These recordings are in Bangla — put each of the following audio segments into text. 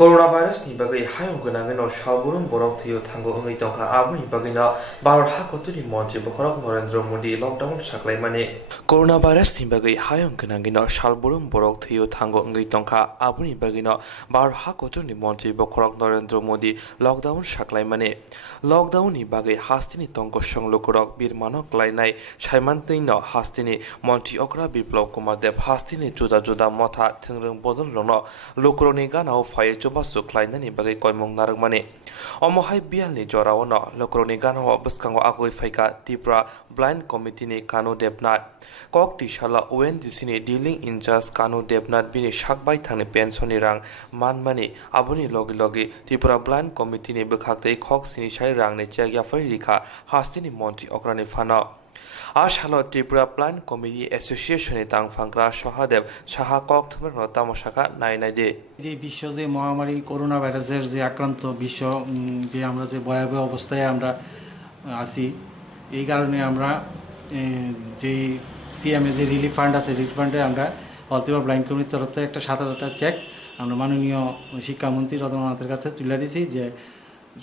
Coronavirus ni bagai hayong gunangin or shalburung borok thiyo thango ngai tongkha abuni bagina Bharat hakoturi monji bokhorok Narendra Modi lockdown saklai mane Coronavirus ni bagai hayong gunangin or shalburung borok thiyo thango ngai tongkha abuni bagina Bharat hakoturi monji bokhorok Narendra Modi lockdown saklai mane lockdown ni bagai hastini tongko songlokorok birmanok lainai saimantei no hastini monji okra biplop kumar dev hastini juda juda motha thingrung bodol lono lokroni ganao phai Jobasu Kleinani bagai koimong narang mane. Omohai bialni jorao no lokroni ganao buskango agoi faika Tipra Blind Committee ni Kanu Debnat. Kok tishala ONGC ni dealing in just Kanu Debnat bini shakbai thangni pensioni rang man mani abuni logi logi Tipra Blind Committee ni bukhaktei kok sini shai rang ni chagya fai rikha hastini monti okrani fana. Ashalo Tripura Blind Committee Association tang Fankra Shahadev Shaha Kokborok Koktwma Shaka Naide. যে বিশ্ব যে মহামারী করোনা ভাইরাসের যে আক্রান্ত বিশ্ব যে আমরা যে ভয়াবহ অবস্থায় আমরা আছি এই কারণে আমরা যে সিএমএ যে রিলিফ ফান্ড আছে রিলিফ ফান্ডে আমরা ত্রিপুরা ব্লাইন্ড কমিটির তরফ থেকে একটা ৭,০০০ টাকা চেক আমরা মাননীয় শিক্ষামন্ত্রী রতননাথের কাছে তুলে দিয়েছি যে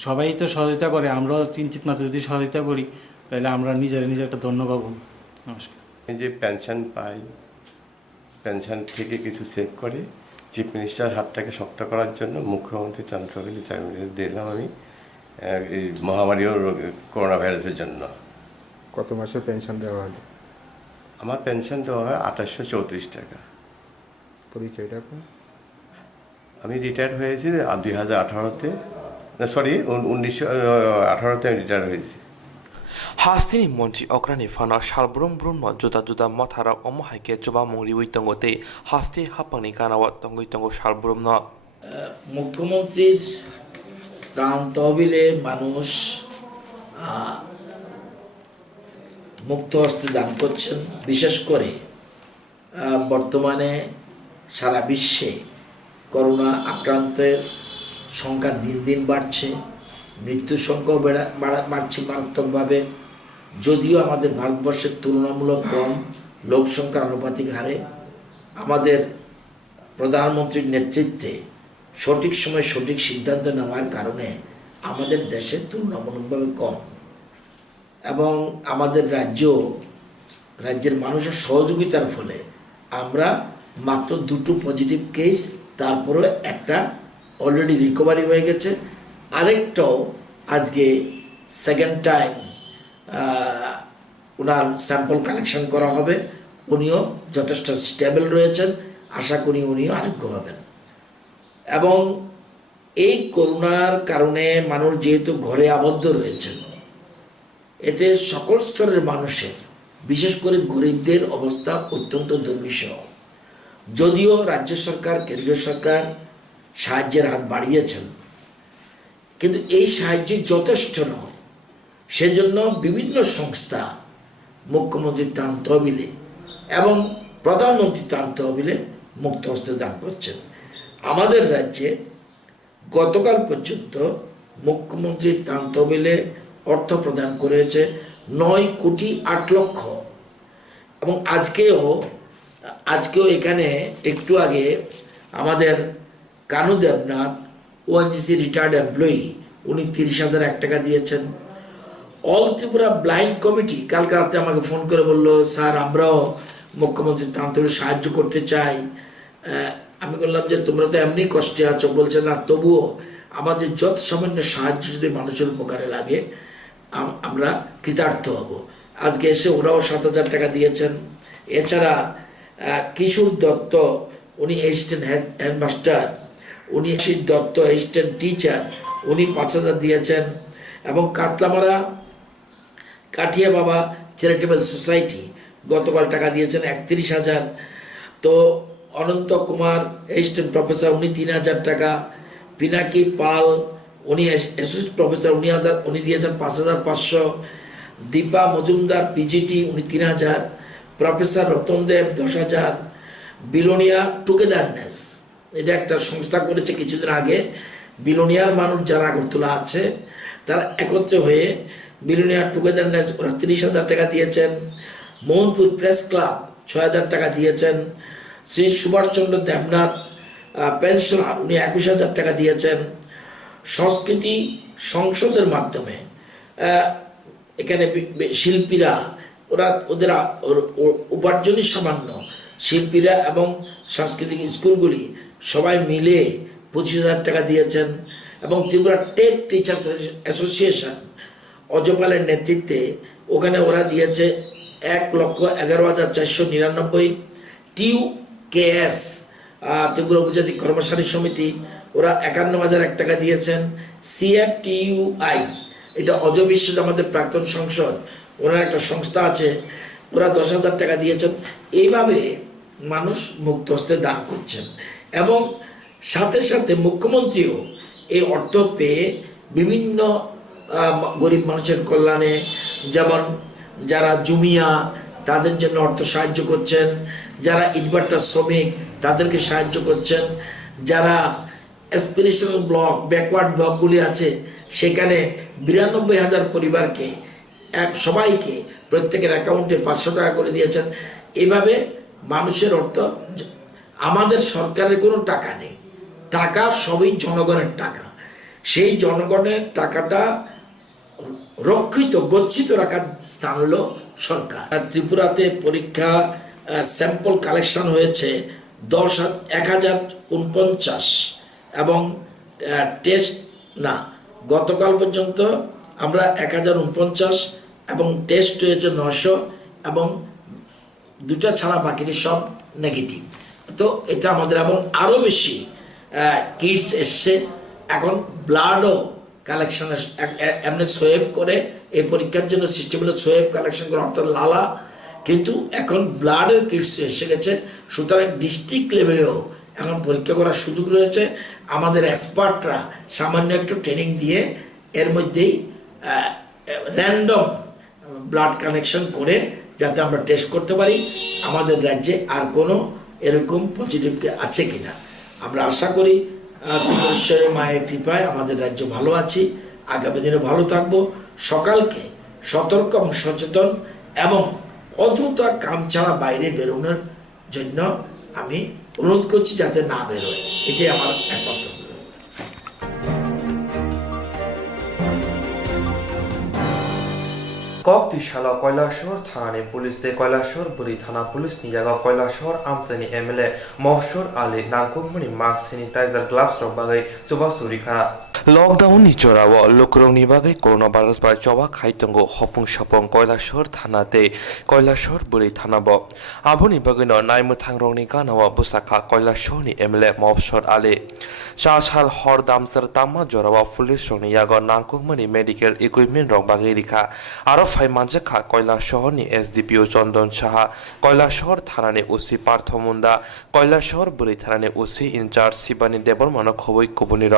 সবাই তো সহযোগিতা করে আমরাও চিন্তিত মাত্র যদি সহযোগিতা করি তাহলে আমরা নিজের একটা ধন্য পাবো। নমস্কার। যে পেনশন পাই পেনশন থেকে কিছু সেভ করে চিফ মিনিস্টার হাতটাকে শক্ত করার জন্য মুখ্যমন্ত্রী তন্ত্রগুলি দিলাম আমি এই মহামারী ও করোনা ভাইরাসের জন্য। কত মাসে পেনশন দেওয়া হলো? আমার পেনশন দেওয়া হয় ২৮৩৪ টাকা। পরিচয়টা? আমি রিটায়ার্ড হয়েছি 2018-তে, সরি 1918-তে আমি রিটায়ার্ড হয়েছি। Hastini monji okrani fana shalburung brunmo juda juda mothara omohaike joba mongri uitongote hasti hapani kanawa tongoitongo shalburum no মুখ্যমন্ত্রীর ত্রাণ তহবিলে মানুষ মুক্ত হস্তে দান করছেন। বিশেষ করে বর্তমানে সারা বিশ্বে করোনা আক্রান্তের সংখ্যা দিন দিন বাড়ছে, মৃত্যুর সংখ্যাও বাড়ছে মারাত্মকভাবে। যদিও আমাদের ভারতবর্ষের তুলনামূলক কম লোক সংখ্যার আনুপাতিক হারে আমাদের প্রধানমন্ত্রীর নেতৃত্বে সঠিক সময়ে সঠিক সিদ্ধান্ত নেওয়ার কারণে আমাদের দেশে তুলনামূলকভাবে কম এবং আমাদের রাজ্যের মানুষের সহযোগিতার ফলে আমরা মাত্র 2টো পজিটিভ কেস, তারপরে একটা অলরেডি রিকভারি হয়ে গেছে, আরেকটাও আজকে সেকেন্ড টাইম ওনার স্যাম্পল কালেকশন করা হবে। উনিও যথেষ্ট স্টেবল রয়েছেন, আশা করি উনিও আরোগ্য হবেন। এবং এই করোনার কারণে মানুষ যেহেতু ঘরে আবদ্ধ রয়েছেন, এতে সকল স্তরের মানুষের বিশেষ করে গরিবদের অবস্থা অত্যন্ত দুর্বিষহ। যদিও রাজ্য সরকার কেন্দ্রীয় সরকার সাহায্যের হাত বাড়িয়েছেন, কিন্তু এই সাহায্য যথেষ্ট নয়। সেজন্য বিভিন্ন সংস্থা মুখ্যমন্ত্রীর ত্রাণ তহবিলে এবং প্রধানমন্ত্রীর ত্রাণ তহবিলে মুক্ত হস্তে দান করছেন। আমাদের রাজ্যে গতকাল পর্যন্ত মুখ্যমন্ত্রীর ত্রাণ তহবিলে অর্থ প্রদান করেছে 9,08,00,000 এবং আজকেও এখানে একটু আগে আমাদের Kanu Debnath ONGC retired employee উনি 30,001 টাকা দিয়েছেন। অল ত্রিপুরা ব্লাইন্ড কমিটি কালকে রাতে আমাকে ফোন করে বলল, স্যার আমরাও মুখ্যমন্ত্রীর ত্রাণ তহবিলে সাহায্য করতে চাই। আমি বললাম যে তোমরা তো এমনি কষ্টে আছো, বলছেন আর তবুও আমাদের যত সামান্য সাহায্য যদি মানুষের উপকারে লাগে আমরা কৃতার্থ হব। আজকে এসে ওরাও 7,000 টাকা দিয়েছেন। এছাড়া কিশোর দত্ত উনি অ্যাসিস্ট্যান্ট হেডমাস্টার, উনি দত্ত অ্যাসিস্ট্যান্ট টিচার, উনি 5,000 দিয়েছেন। এবং কাতলামারা কাঠিয়া বাবা চ্যারিটেবল সোসাইটি গতকাল টাকা দিয়েছেন 31,000। তো অনন্ত কুমার অ্যাসিস্ট্যান্ট প্রফেসর উনি 3,000 টাকা, পিনাকি পাল উনি অ্যাসোসিয়েট প্রফেসর উনি দিয়েছেন 5,500, দীপা মজুমদার পিজিটি উনি 3,000, প্রফেসর রতন দেব 10,000, বিলোনিয়া টুগেদারনেস এটা একটা সংস্থা করেছে কিছুদিন আগে। বিলোনিয়ার মানুষ যারা আগরতলা আছে তারা একত্রে হয়ে বিলোনিয়ার টুগেদারনেস ওরা 30,000 টাকা দিয়েছেন। মোহনপুর প্রেস ক্লাব 6,000 টাকা দিয়েছেন। শ্রী সুভাষচন্দ্র দেবনাথ পেনশনার উনি 21,000 টাকা দিয়েছেন। সংস্কৃতি সংসদের মাধ্যমে এখানে শিল্পীরা ওদের উপার্জনই সামান্য, শিল্পীরা এবং সাংস্কৃতিক স্কুলগুলি সবাই মিলে 25,000 টাকা দিয়েছেন। এবং ত্রিপুরা টেট টিচার্স অ্যাসোসিয়েশন অজপালের নেতৃত্বে ওখানে ওরা দিয়েছে 1,11,499। TUKS ত্রিপুরা উপজাতি কর্মচারী সমিতি ওরা 51,001 টাকা দিয়েছেন। CFTUI এটা অজবিশ্ব আমাদের প্রাক্তন সংসদ, ওনার একটা সংস্থা আছে, ওরা 10,000 টাকা দিয়েছেন। এইভাবে মানুষ মুক্ত হস্তে দান করছেন এবং সাথে সাথে মুখ্যমন্ত্রীও এই অর্থ পেয়ে বিভিন্ন গরিব মানুষের কল্যাণে, যেমন যারা জুমিয়া তাদের জন্য অর্থ সাহায্য করছেন, যারা ইটভাটা শ্রমিক তাদেরকে সাহায্য করছেন, যারা অ্যাসপিরেশনাল ব্লক ব্যাকওয়ার্ড ব্লকগুলি আছে সেখানে 92,000 পরিবারকে সবাইকে প্রত্যেকের অ্যাকাউন্টে 500 টাকা করে দিয়েছেন। এভাবে মানুষের অর্থ, আমাদের সরকারের কোনো টাকা নেই, টাকা সবই জনগণের টাকা। সেই জনগণের টাকাটা রক্ষিত গচ্ছিত রাখার স্থান হলো সরকার। ত্রিপুরাতে পরীক্ষা স্যাম্পল কালেকশন হয়েছে 1,049 এবং টেস্ট না, গতকাল পর্যন্ত আমরা 1,049 এবং টেস্ট হয়েছে 900 এবং 2টা ছাড়া বাকিটি সব নেগেটিভ। তো এটা আমাদের এবং আরও বেশি কিটস এসছে। এখন ব্লাডও কালেকশন, এমনি সোয়েব করে এই পরীক্ষার জন্য সিস্টেম হলো সোয়েব কালেকশন করে, অর্থাৎ লালা, কিন্তু এখন ব্লাডের কিটস এসে গেছে। সুতরাং ডিস্ট্রিক্ট লেভেলেও এখন পরীক্ষা করার সুযোগ রয়েছে। আমাদের এক্সপার্টরা সামান্য একটু ট্রেনিং দিয়ে এর মধ্যেই র্যান্ডম ব্লাড কালেকশন করে যাতে আমরা টেস্ট করতে পারি আমাদের রাজ্যে আর কোনো এরকম পজিটিভ আছে কিনা। আমরা আশা করি ত্রিপুরেশ্বরী মায়ের কৃপায় আমাদের রাজ্য ভালো আছি, আগামী দিনে ভালো থাকবো। সকালকে সতর্ক এবং সচেতন এবং অযথা কাম ছাড়া বাইরে বেরোনোর জন্য আমি অনুরোধ করছি যাতে না বেরোয়, এটাই আমার একমাত্র। কক্তিশালা কৈলাসহর থানানি পুলিশ দে কৈলাসহর বুড়ি থানা পুলিশ নিজাগা কৈলাসহর আমসানি MLA মহসুর আলী নাংকুমনি মাস্ক স্যানিটাইজার গ্লাভস রক বাগै চবা সুরিখা লকডাউन नि चोराव लुक्रंनि बागै कोरोना भाइरास बाय चबा खाइतंगो हपुं सपं কৈলাসহর থানাতে কৈলাসহর বুড়ি থানাব আবুনি বাগैनो नायमुथां रंनि गानाव बुसाखा কৈলাসহরनि MLA মহসুর আলী साल हर दामसर तामा जराव पुलिस रंनि यागो नांकुमनि मेडिकेल इकुइपमेंट रक बागै रिखा आरो फाइ मानजाखा কৈলাসহরनि SDPO चंदन साहा কৈলাসহর থানাनि उसी पार्थ मुंडा কৈলাসহর बुড়ি থানাनि उसी इनचार्ज शिबानी देबरमानो खबै कुबुनि र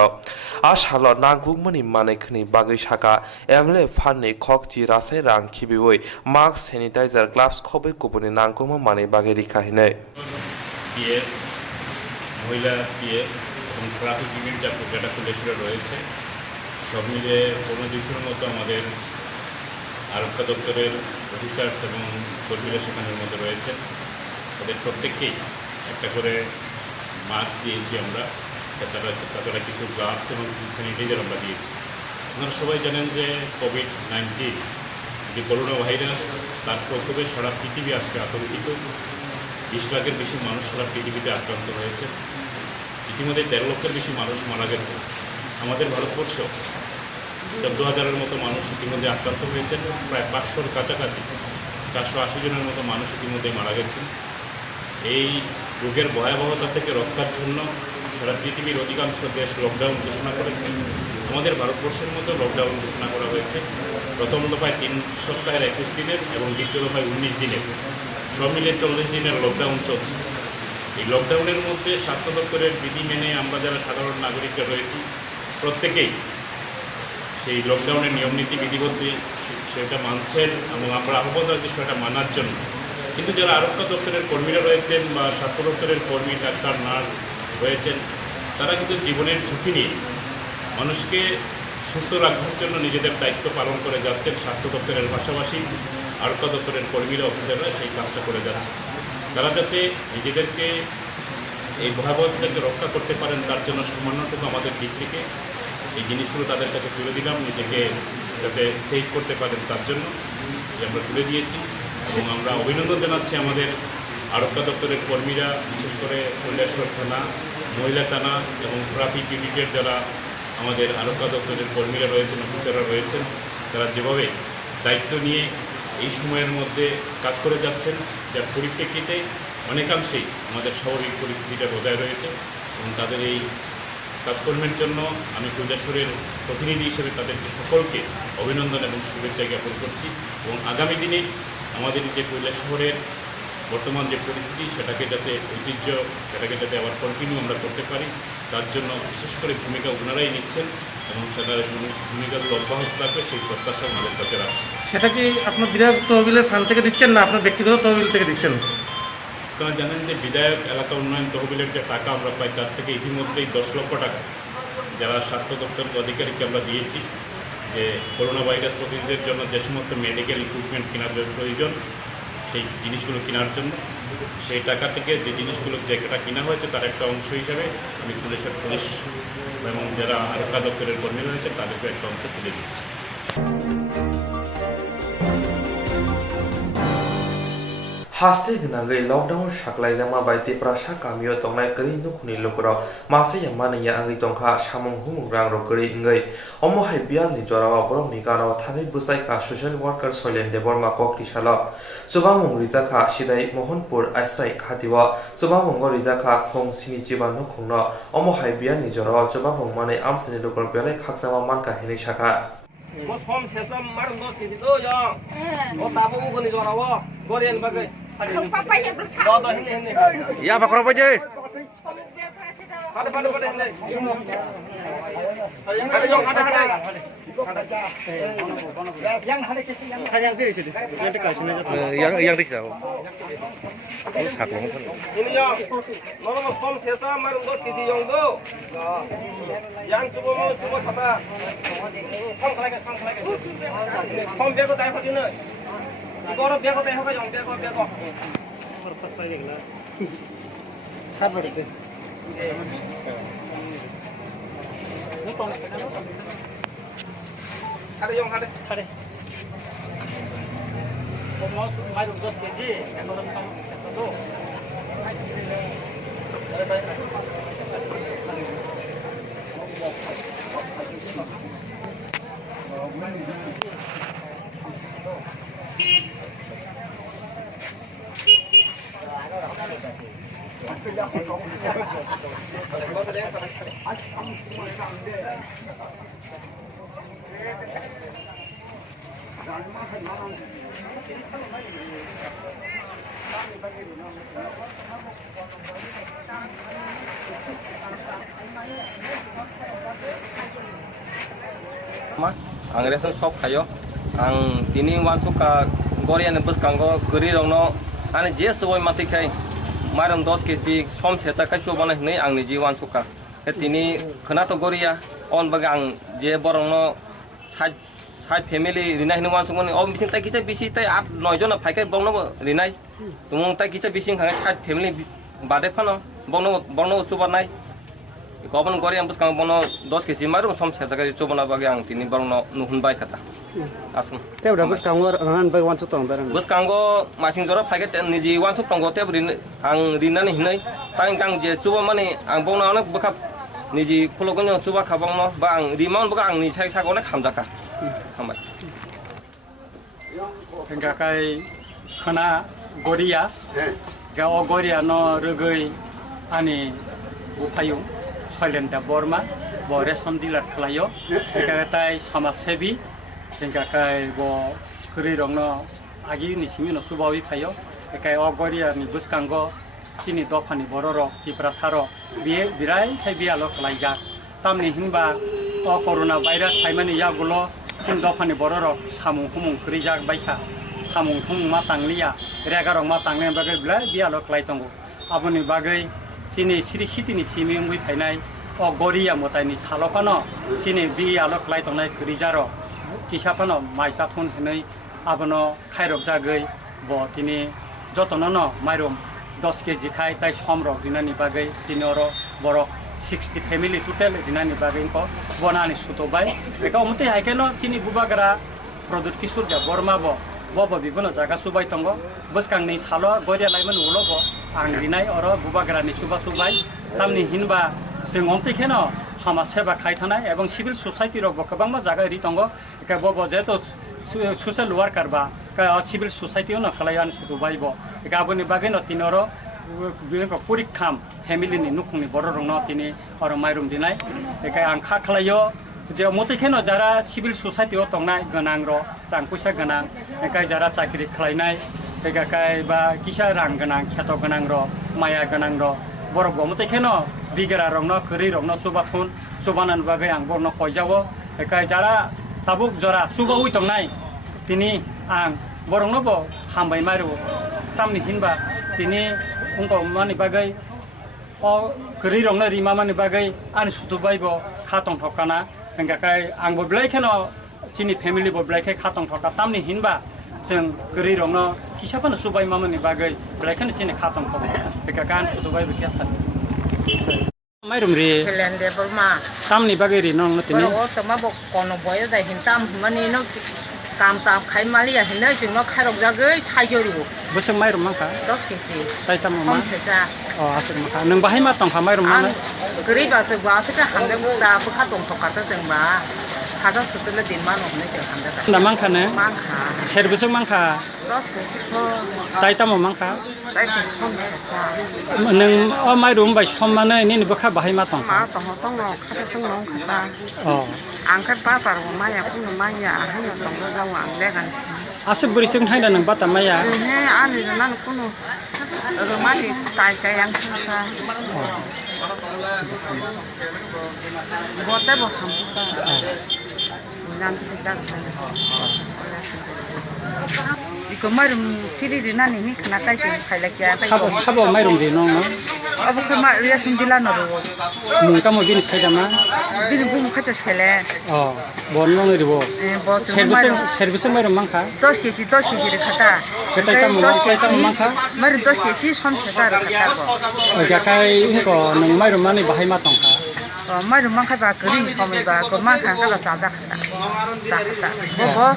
आसालो नांगुमनि मानेखनि बागै साका MLA फाननि खकति रासाय रां खिबिवै मास्क स्यानिटाइजार ग्लाभस खबै कुबुनि नांगुम माने बागै रिखाहिनै PS মহিলা PS এবং ট্রাফিক ইউনিট যেটা পুলিশের রয়েছে সব মিলে 15-200 মতো আমাদের আরক্ষা দপ্তরের অফিসার্স এবং কর্মীরা সেখানের মধ্যে রয়েছে। তাদের প্রত্যেককেই একটা করে মাস্ক দিয়েছি আমরা, তাছাড়া কিছু গ্লাভস এবং কিছু স্যানিটাইজার আমরা দিয়েছি। আপনারা সবাই জানেন যে কোভিড-19 যে করোনা ভাইরাস, তার প্রকোপে সারা পৃথিবী আজকে আতঙ্কিত। 20 লাখের বেশি মানুষ সারা পৃথিবীতে আক্রান্ত হয়েছে। ইতিমধ্যে 13 লক্ষের বেশি মানুষ মারা গেছে। আমাদের ভারতবর্ষ 14,000-এর মতো মানুষ ইতিমধ্যে আক্রান্ত হয়েছেন, প্রায় 500-র কাছাকাছি 480 জনের মতো মানুষ ইতিমধ্যে মারা গেছেন। এই রোগের ভয়াবহতা থেকে রক্ষার জন্য সারা পৃথিবীর অধিকাংশ দেশ লকডাউন ঘোষণা করেছে। আমাদের ভারতবর্ষের মতো লকডাউন ঘোষণা করা হয়েছে। প্রথম দফায় 3 সপ্তাহের 21 দিনের এবং দ্বিতীয় দফায় 19 দিনের, সব মিলে 40 দিনের লকডাউন চলছে। এই লকডাউনের মধ্যে স্বাস্থ্য দপ্তরের বিধি মেনে আমরা যারা সাধারণ নাগরিকরা রয়েছি প্রত্যেকেই সেই লকডাউনের নিয়মনীতি বিধিবদ্ধ সেটা মানছেন এবং আমরা আহ্বান রাখছি সেটা মানার জন্য। কিন্তু যারা আরক্ষা দপ্তরের কর্মীরা রয়েছেন বা স্বাস্থ্য দপ্তরের কর্মী, ডাক্তার, নার্স রয়েছেন, তারা কিন্তু জীবনের ঝুঁকি নিয়ে মানুষকে সুস্থ রাখার জন্য নিজেদের দায়িত্ব পালন করে যাচ্ছেন। স্বাস্থ্য দপ্তরের পাশাপাশি আরক্ষা দপ্তরের কর্মীরা, অফিসাররা সেই কাজটা করে যাচ্ছে। তারা যাতে নিজেদেরকে এই ভয়াবহতাকে রক্ষা করতে পারেন তার জন্য সামান্যটুকু আমাদের দিক থেকে এই জিনিসগুলো তাদের কাছে তুলে দিলাম, নিজেকে যাতে সেভ করতে পারেন তার জন্য আমরা তুলে দিয়েছি। এবং আমরা অভিনন্দন জানাচ্ছি আমাদের আরক্ষা দপ্তরের কর্মীরা, বিশেষ করে কৈলাসহর থানা, মহিলা থানা এবং ট্রাফিক ইউনিটের যারা আমাদের আরক্ষা দপ্তরের কর্মীরা রয়েছেন, অফিসাররা রয়েছেন, তারা যেভাবে দায়িত্ব নিয়ে এই সময়ের মধ্যে কাজ করে যাচ্ছেন, যার পরিপ্রেক্ষিতে অনেকাংশেই আমাদের স্বাভাবিক পরিস্থিতিটা বজায় রয়েছে। এবং তাদের এই কাজকর্মের জন্য আমি কৈলাসহরের প্রতিনিধি হিসেবে তাদেরকে সকলকে অভিনন্দন এবং শুভেচ্ছা জ্ঞাপন করছি। এবং আগামী দিনে আমাদের যে কৈলাসহরের বর্তমান যে পরিস্থিতি সেটাকে যাতে ঐতিহ্য সেটাকে যাতে আবার কন্টিনিউ আমরা করতে পারি তার জন্য বিশেষ করে ভূমিকা ওনারাই নিচ্ছেন এবং সেটার ভূমিকাগুলো অব্যাহত থাকবে সেই প্রত্যাশা আমাদের কাছে রাখছে। সেটা কি আপনার বিধায়ক তহবিলের ফান্ড থেকে দিচ্ছেন না আপনার ব্যক্তিগত তহবিল থেকে দিচ্ছেন? আপনারা জানেন যে বিধায়ক এলাকা উন্নয়ন তহবিলের যে টাকা আমরা পাই তার থেকে ইতিমধ্যেই 10 লক্ষ টাকা যারা স্বাস্থ্য দপ্তরের অধিকারীকে আমরা দিয়েছি যে করোনা ভাইরাস প্রতিরোধের জন্য যে সমস্ত মেডিকেল ইকুইপমেন্ট কেনার জন্য প্রয়োজন সেই জিনিসগুলো কেনার জন্য সেই টাকা থেকে যে জিনিসগুলো যেটা কেনা হয়েছে তার একটা অংশ হিসাবে আমি পুলিশ এবং যারা আরক্ষা দপ্তরের কর্মী রয়েছে তাদেরকে একটা অংশ তুলে দিচ্ছি। হাসতে গনাগৈ লকডাউन সাকলাইজামা বাইতে প্রাসা কামিও তংনাই করি নুখনি লোকরা মাসে ইয়ামানিয়া আঙ্গি তংখা সামং হুমুং রাং রকরি ইঙ্গৈ অমো হাই বিয়াল নি জরাওয়া বরং নি গানাও থাঙ্গै বুসাই কা সোশ্যাল ওয়ার্কার সইলেন দেবর্মা ককটি সালা সুবামুং রিজাখা সিদাই মোহনপুর আইসাই খাতিওয়া সুবামুং রিজাখা খং সিনি জিবাनु খংন অমো হাই বিয়াল নি জরাওয়া সুবামুং মানে আমসিনি লোকর বেলাই খাকসামা মানকা হিনি শাখা Moskom sesam marun dos kisi do yang. Oh tabu ko ni jora wo. Korean bagai. Papaya bersama. Do do hindi. Ya bakro pa je. Pada hindi. Ada yang ada. Yang ada kisi yang. Yang diri sini. Yang dekat sini aja. Yang dik sao. Saklong kan. Ini yang. Nolo moskom sesam marun dos kisi yang do. Yang cuba kata. Không phải cái không biết có tay không chứ nữa có đâu biết có tay không có dòng biết có sát vào đi ada yang ada mau mai dong dos kg yang orang kamu satu ang resan shop kayo ang tini wan suka gorian bus kango gori rongno ani je soi mati kai maram dos kesi som chesa ka shu bana nei ang ni ji wan suka he tini khana to goria on bagang je borongno sai family rinai ni wan sung ni om bising tai kisa bisi tai 8 9 jon phai kai bongno rinai tumung tai kisa bising khang sai family bade phano bongno chuba nai Kapan Korea bus kang bono 10 kg marum som chesa ka chu bana bagi ang tini borno nuhun bai khata asum te udah bus kamu ran bai wan chu tong daran bus kanggo masing jora phai ka niji wan chu tong go te rin ang rinani hinai tang kang je chu mani ang bono na bakap niji khologonyo chu ba khabang no ba ang rimon ba ang ni sai sa go na khamjaka khambai Hingga kai khana Goria ga o Goria no rugui ani upayu Soilen da Borma bo reson dealer khlayo hingga tai samassebi hingga kai bo khuri rongno agi ni simi no subawi phayo kai o Goria ni buskango sini dofani bororo tiprasaro biye birai kai bialo khlaija tamni hinba o corona virus thaimani yagulo sin dofani bororo samung humung khrijak baikha samung hung ma tanglia regarong ma tangne bagai blai bialo khlaitongo aboni bagai sini siri siti ni simi ngui phainai o Goria motai ni salopano sini bialo khlaitongnai khrijaro kisapano maisa thun hinai abono khairok jagai bo tini jotono no mairom 10 kg khai tai somrok dinani bagai tinoro borok 60 family total dinani bagai ko bonani sutobai eka omuti haikeno chini bubagra product kisur ga borma bo bobo bibono jaga subai tongo buskang nei salo goria laiman ulobo ang dinai oro bubagra ni suba subai tamni hinba जों अन्तिखेन समाज सेवा खाइथानाय एबं सिभिल सोसाइटि रक गोबांबा जागा रि दङ एका बबो जेतो सोशल वर्कार बा सिभिल सोसाइटि न खलायान सुदु बाइबो एका बनि बागे न तिनरो बिको पुरिखाम फेमिलि नि नुखुंनि बर रंनो तिनि अर माइरुम दिनाय एका आं खा खलायो जे मतिखेन जारा सिभिल सोसाइटि ओ तंनाय गनां र रां पैसा गनां एका जारा चाकरि खलायनाय एका काय बा किसा रां गनां खेतो गनां र माया गनां र बरफ मतिखेन बिगरा रंनो करि रंनो सुबाथुन सुबानान बागै आं बरनो कयजावो एकाय जारा ताबुक जरा सुबा उइतंनाय तिनि आं बरंनोबो हामबाय मारु तामनि हिनबा तिनि उंको मानि बागै ओ करि रंनो रिमा मानि बागै आन सुतुबायबो खातं थकाना एंगाकाय आंबो ब्लाइखेनो चिनि फेमिलि बो ब्लाइखे खातं थका तामनि हिनबा जों करि रंनो किसाफोन सुबाय मामनि बागै ब्लाइखेनो चिनि खातं थका एका गान सुतुबायबो केसा माइरुम रे Helende Burma. tamni bageri nong no tini Boro tama bo kono boyo da hintam mani no kam tam khai mali ya hinai jing no kharok jagai saijori bo. buseng mairum mangka 10 kg. tai tam ma Som sesa. oh asik maka nang bahai ma tong mairum Ang mana geri ba se ba se ka hambe da bu kha tong thok ta jeng ba. Khaja sutule din ma no ne jeng hambe ta. nda mangka ne Mangkha. ser buseng mangka 10 kg ko. tai tam mangka Dai ki som sesa. nang o mairum bai som mane ni ni bakha bahai ma tong Ma tong no kha tong no kha ta. oh Ang kha pa tar ma ya ku ma ya ha no tong no ga wa le gan. asik buriseng haida nang bata maya He ani nan kuno. Rumani tai tai yang kha. Bote bo hambuka. Nanti bisa. Iko marum tiri di nani ni kena tai kai lagi apa? sabo sabo mairum ri nong no Abu kema ria sundila noro. mung kamo bin saida ma Bini bum kata sele. oh bon nong ri bo Bo ser buseng mairum mangka 10 kg re kata. Ketai tam mangka Mar 10 kg som sesa re kata bo. ga kai ko nang mairum mani bahai ma tong ka Marum mangka ba kering som ba ko mangka kala saja kata. Kata. Bo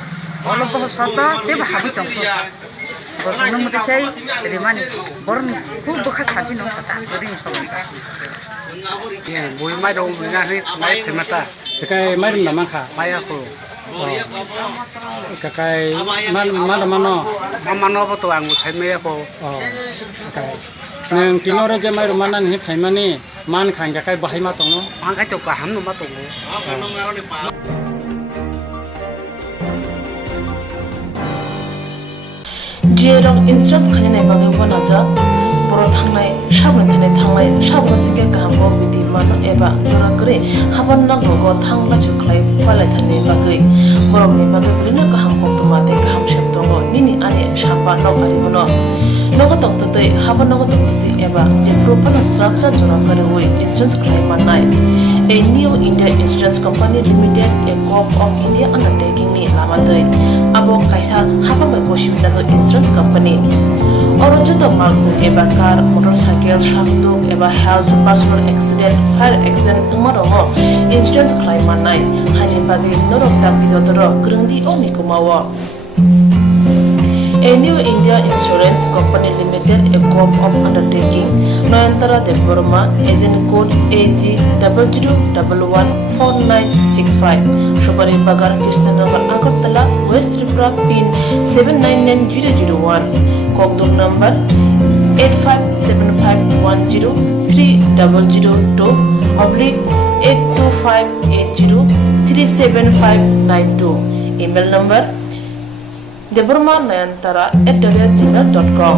Olo po soto te ba habi tong. Bo sunu mute kai rimani born ku bukha saji no kata kering som. Ye bui mai dong na ri mai khemata. kai mairum na mangka Maya ko. kai man mano Amano bo to ang sai me ko. oh kai nang tinoro je mairum manan hi phaimani man khang ga kai bahai ma tong no Ang ka to ka ham no ma to. Jerong insurance khane na bagai wana ja boro thangnai sabun thangnai sabun sike kaham bidi mano eba jora kre haban na go thangla chuklai pala thane bagai borok ni bagai brina kaham koktwma te kaham sheptongo nini ane sapa no ari mono nogo tongto te haban nogo tongto te eba je propana srapcha jora kare oi insurance claim manai a new India Insurance Company Limited, a co-op of India undertaking ni lamadai abo kaisa haba mai goshimina jo insurance company orojo to marku eba car motorcycle shaftu eba health personal accident fire accident umarongo insurance claim manai hani bagi norok takti dotoro grungdi oni kumawo a new India Insurance Company Limited, a co-op of undertaking, Noyantara de Burma, agent code AG 00114965, Shubari Bagar, Krishnagar, Agartala, West Tripura, PIN 799001, Kokdur number 857510-82580-37592, email number deburmanayantara@gmail.com.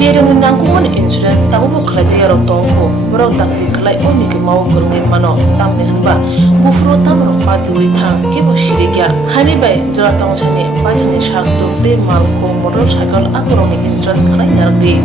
Jereng nangkuman insurance tabu buklaje rotongko bro takti klai oni ke mau kurungin mano tamne hanba bufro tamro paturi thang ke bo shirigya hani bai jora tong chane pani shakto te malko motorcycle akoroni insurance klai yargi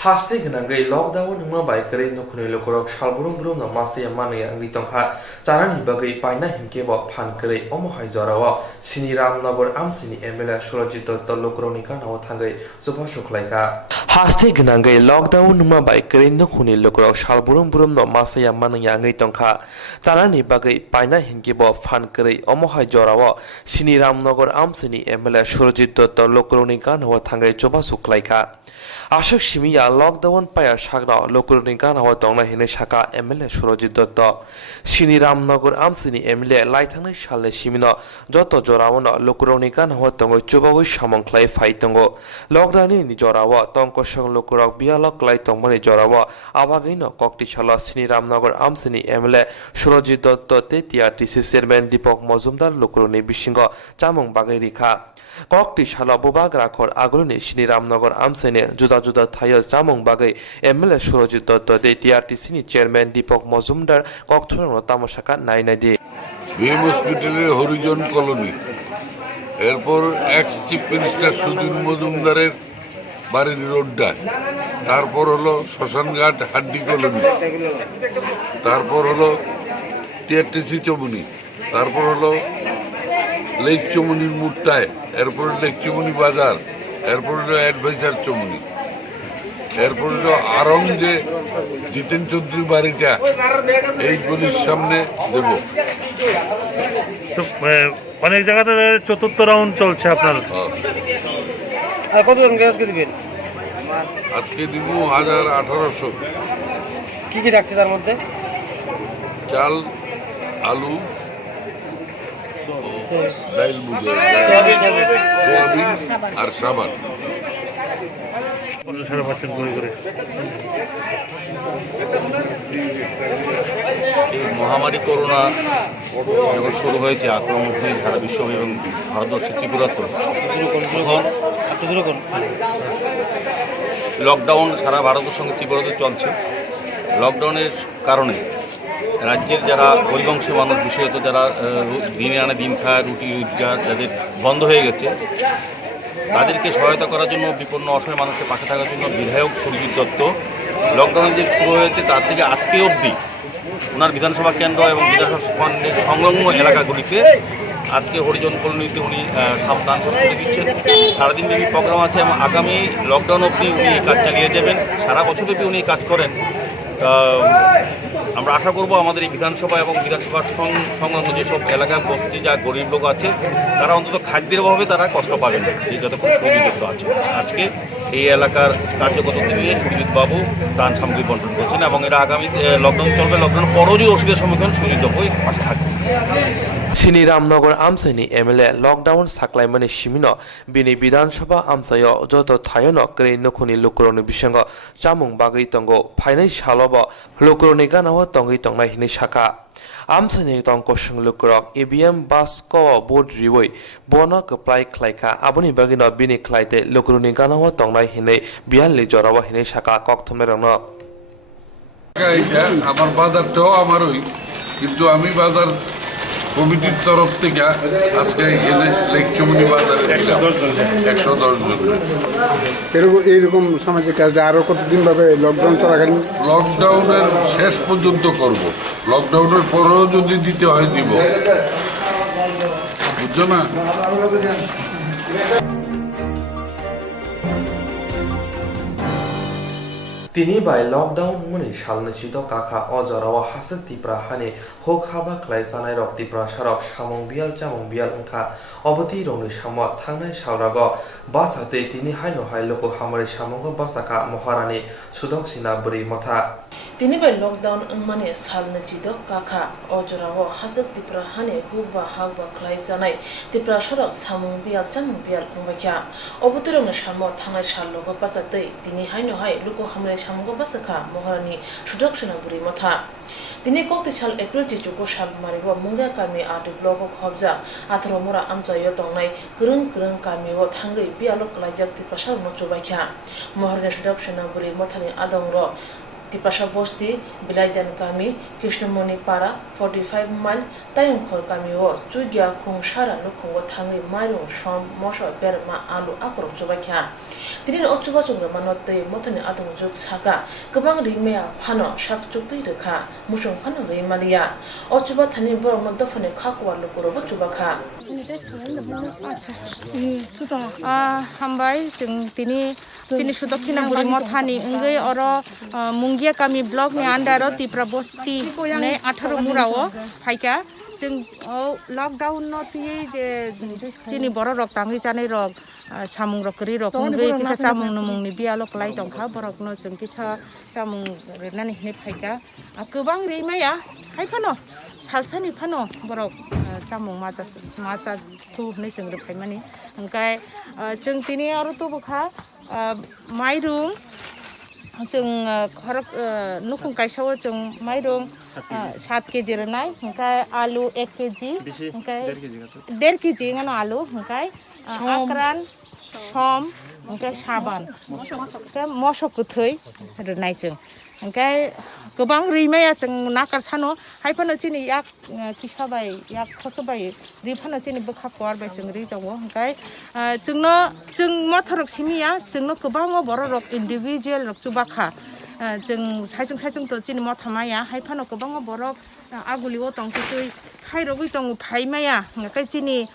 haste gnangai lockdown nungma bai kare nukhuni lokorok salburung burum na mase mane angi tongkha charani bagai paina himke bo phan kare omohai jorawa siniram nagor amsini MLA Swrangchati Kokborok Koktwma thangai suba suklaika haste gnangai lockdown nungma bai kare nukhuni lokorok salburung burum na mase mane angi tongkha charani bagai paina himke bo phan kare omohai jorawa siniram nagor amsini MLA Swrangchati Kokborok Koktwma thangai suba suklaika ashok shimiya lockdown paya shagna Kokborok Koktwma tongna hine shaka MLA Swrangchati Siniram Nagor amsini MLA laithangnai salne simino joto jorawno Kokborok Koktwma tongo chubagoi samongklai phai tongo lockdown ni jorawa tongko song Kokborok bialok klai tongmani jorawa abagaino kokti sala Siniram Nagor amsini MLA Swrangchati te TRTC chairman Dipok Mojumdar Kokborok ni bisingo chamung bagai rikha kokti sala bobag rakhor agroni Siniram Nagor amsini juda juda thayo chamung bagai MLA Swrangchati te TRTC ni chairman Dipok Mojumdar Koktwma tamasaka নাই নাই দিয়ে ভিএম হসপিটালের হরিজন কলোনি এরপর এক্স চিফ মিনিস্টার সুধীর মজুমদারের বাড়ির রোডটা তারপর হলো শ্মশানঘাট হাড্ডি কলোনি তারপর হলো টিআরটিসি চমুনি তারপর হলো লেক চমুনির মুটটায় এরপর লেক চমুনি বাজার এরপর হলো অ্যাডভাইজার চমুনি এরপর হলো আরং যে জিতেন চৌধুরীর বাড়িটা এই গলির সামনে দেব অনেক জায়গাতে চতুর্থ রাউন্ড চলছে আপনার আর কতজন আজকে দিবেন আজকে দিব 1800 কি কি রাখছে তার মধ্যে চাল আলু ডাইল মুগ সোয়াবিন আর সাবান 15% করে এই মহামারী করোনা যখন শুরু হয়েছে আক্রমণ হয়ে সারা বিশ্ব এবং ভারতবর্ষের ত্রিপুরাতে তখন লকডাউন সারা ভারতের সঙ্গে ত্রিপুরাতে চলছে লকডাউনের কারণে রাজ্যের যারা গরিবংশী মানুষ বিশেষত যারা দিনে আনে দিন খায় রুটি রোজগার যাদের বন্ধ হয়ে গেছে তাদেরকে সহায়তা করার জন্য বিপন্ন অসহায় মানুষের পাশে থাকার জন্য বিধায়ক সুরজিৎ দত্ত লকডাউন যে শুরু হয়েছে তার থেকে আজকে অবধি ওনার বিধানসভা কেন্দ্র এবং বিধানসভা সংলগ্ন এলাকাগুলিতে আজকে হরিজন কলোনিতে উনি সাবধান করে দিচ্ছেন সারাদিন ব্যাপী প্রোগ্রাম আছে এবং আগামী লকডাউন অবধি উনি এই কাজ চালিয়ে যাবেন সারা বছরব্যাপী উনি কাজ করেন আমরা আশা করব আমাদের এই বিধানসভা এবং বিধানসভার সংলগ্ন যেসব এলাকায় বস্তি যা গরিব লোক আছে তারা অন্তত খাদ্যের অভাবে তারা কষ্ট পাবেন না এই যতক্ষণ সুবিধা আছে আজকে এই এলাকার কার্যকর্তা নিয়ে সুজিতবাবু ত্রাণ সামগ্রী বন্টন করছেন এবং এটা আগামী লকডাউন চলবে লকডাউন পরবর্তী অসুবিধার সম্মুখীন সুজিতবাবু পাশে থাকবে Siniram Nagor amsani MLA lockdown saklaimani simino bini bidansabha amsayo joto thayono krei nokhuni Kokborok bisango chamung bagai tongo phainai salobo Kokborok Koktwma tongai tongnai hini saka amsani tongko sung Kokborok EVM bus ko board riwoi bono apply khlaika aboni bagino bini khlaite Kokborok Koktwma tongnai hini bialli jorawa hini saka Koktwma rano আমার বাজারটাও আমারই কিন্তু আমি বাজার কমিটির তরফ থেকে আজকে এখানে লেক চমুনি বাজারে 110 জন এইরকম সামাজিক কাজ আরো কতদিন ভাবে লকডাউন চলাকালীন লকডাউনের শেষ পর্যন্ত করব লকডাউনের পরেও যদি দিতে হয় দিব বুঝছো না তিনি বাই লকডাউন মনে সালনিচিত কাখা অজরাওয়া হাসেক তিপ্রা হানে হোক হাবা ক্লাইসানাই রক তিপ্রা সারক সামং বিয়াল চামং বিয়াল ওংখা অবতি রংনি সাম থাংনাই সালরাগ বাসাতে তিনি হাইনো হাই লোক হামারি সামঙ্গ বাসাকা মহারানী সুদক সিনা বরি মথা তিনি বাই লকডাউন মানে সালনিচিত কাখা অজরাওয়া হাসেক তিপ্রা হানে হুক বা হাক বা ক্লাইসানাই তিপ্রা সরক সামং বিয়াল চামং বিয়াল ওংবাখ্যা অবতি রংনি সাম থাংনাই সালরাগ বাসাতে তিনি হাইনো হাই লোক হামারি সামঙ্গ বাসাকা মহারানী সুদক সিনা বরি মথা তিনি কক্তি সাল এপ্রিল 14 সাল মারিব মুঙ্গা কামি আটি ব্লক খবজা 18 মোরা আমচাইयो তংনাই গ্রং গ্রং কামিও থাঙ্গৈ বিয়ালো ক্লাইজাক তি পাশা নচুবাইখ্যা মহারানী সুদক সিনা বরি মথানি আদংর Tipasha Bosti, Bilaidan Kami, Krishnamoni Para, 45 Mile, Tayumkhor Kami o Chugia Kung Shara Nukungo Tangi Mayo Shom Mosho Berma Alu Akro Chubakya. Didn't Ochuba Manote Motani Atom Juk Saka, Kabang Rimea Pano, Shak Chukti the Ka, Mushon Pano Rimalia, Ochuba Tani Bor Mondofone Kakwa Lukuro Chubaka. Hambai, Tini. Sini Sudokina Buri Mothani, Unge or Mungia Kami blog ni Andaro Tipra Bosti, Ne Ataro Murao, Haika, lockdown not Chini Borok, Tangi Chani Rock, Samung Rokeri Rock, Unge Kisa Chamung Mung Nibia Lok Light on Kaborok Notes and Kisa Chamung Renani Hip Haika, Akubang Rimaya, Haipano, Salsani Pano, Borok, Chamung Maza, 2 Nation Reprimani, and Kai Chungtini or Tubuka. Mairung jeng khorok nukung kaisao jeng mairung 7 kg renai hingkai alu 1 kg hingkai 1.5 kg ngano alu hingkai akran som hingkai saban hingkai mosok kuthoi renai jeng hingkai gobang rimaya jeng nakar sano haipano chini yak kisabai yak khosobai rifano chini bukhakor bai jeng ri dongo hingkai jengno jeng mothorok simia jengno gobango borok individual rok chubakha jeng saijung to chini mothamaya haipano gobango borok aguliwo tongtui hairogui tongu phaimaya hingkai chini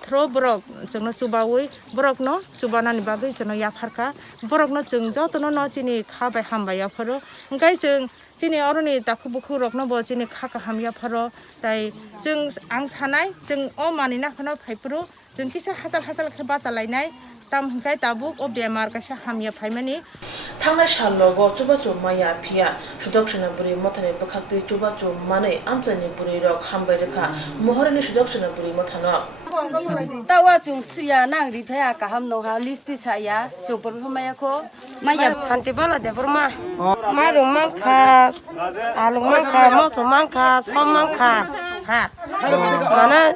thro borok jengno chubawi borok no chubanani bagui jeno yakharka borok no jeng jotono no chini khabai hambaya phoro hingkai jeng chini oroni taku bukhu rokno bo chini khaka hamya pharo tai jeng ang sanai jeng o manina khano phaipro jeng kisa hasal khe bachalainai tam hingkai tabuk o bemar kaisa hamya phaimani thangna shallogo chubachu maya phia sudokshana buri mothane bakhakti chubachu mane amchani buri rok hambai rekha mohorani sudokshana buri mothano tawa chung chuya nang ri phaya ka ham no ha list saya chopor maya ko maya santi bala de burma marung mangkha alung mangkha moso mangkha som mangkha ha mana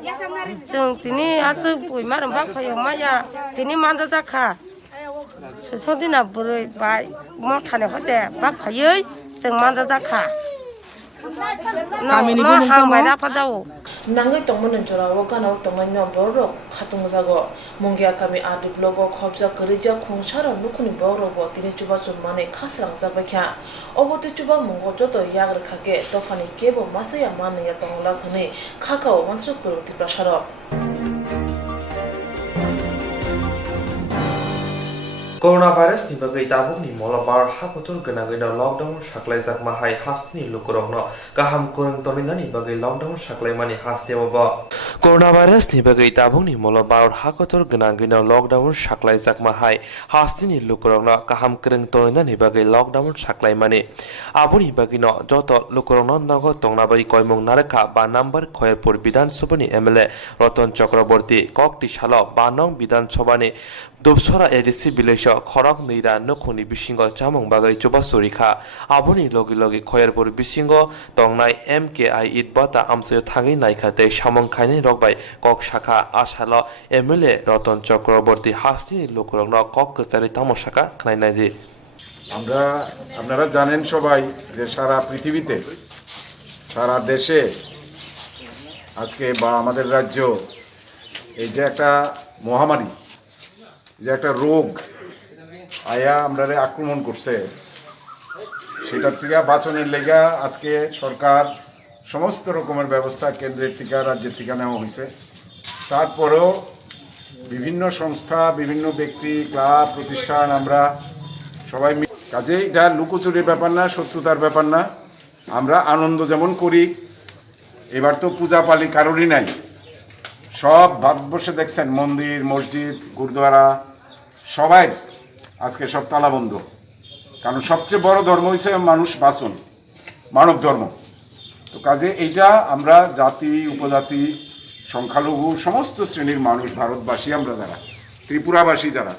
chung tini asu bui marung bak phayo maya tini manda jakha sodina buri bai mothane hote bak phayoi chung manda jakha Kami ni pun Nangai tongmonan jora wakana tongai no boro khatung zago mongya kami adu blogo khobja kerja khongshara nukuni boro bo tini chuba chumane khasrang zabakya obotu chuba mongo joto yagr khake tofani kebo masaya mane ya tongla khane khakao mansuk kuru tiprasharo Coronavirus ni bagai tabuk ni mola bar hakotur genagina lockdown saklai jak mahai hasni lukurokno kaham kurang tonina ni bagai lockdown saklai mani hasne baba Coronavirus ni bagai tabuk ni mola bar hakotur genagina lockdown saklai jak mahai hasni ni lukurokno kaham kurang tonina ni bagai lockdown saklai mani abuni bagino joto lukurokno nago tongna bai koimong narekha ba number khoyerpur bidan sabani MLA Ratan Chakraborty kokti salo banong bidan sabani Dubsora edisi bileso khorok neira nokuni bisingo chamong bagai chuba surikha aboni logi khoyerpur bisingo tongnai MKI itbata amsayo thangi naikhate samong khaini rokbai kok shakha asalo MLA Ratan Chakraborty hasni lokrokno kok kachari tamoshaka knainaidi আপনারা জানেন সবাই যে সারা পৃথিবীতে সারা দেশে আজকে বা আমাদের রাজ্য এই যে একটা মহামারী যে একটা রোগ আয়া আমরারে আক্রমণ করছে সেটার থেকে বাঁচানোর লেগা আজকে সরকার সমস্ত রকমের ব্যবস্থা কেন্দ্রের থেকে রাজ্যের থেকে নেওয়া হয়েছে তারপরেও বিভিন্ন সংস্থা বিভিন্ন ব্যক্তি ক্লাব প্রতিষ্ঠান আমরা সবাই কাজে এটা লুকোচুরির ব্যাপার না শত্রুতার ব্যাপার না আমরা আনন্দ যেমন করি এবার তো পূজা পালি কারোরই নাই সব ভারতবর্ষে দেখছেন মন্দির মসজিদ গুরুদ্বারা সবাই আজকে সব তালাবন্ধ কারণ সবচেয়ে বড় ধর্ম হচ্ছে মানুষ বাঁচন মানব ধর্ম তো কাজে এইটা আমরা জাতি উপজাতি সংখ্যালঘু সমস্ত শ্রেণীর মানুষ ভারতবাসী আমরা যারা ত্রিপুরাবাসী যারা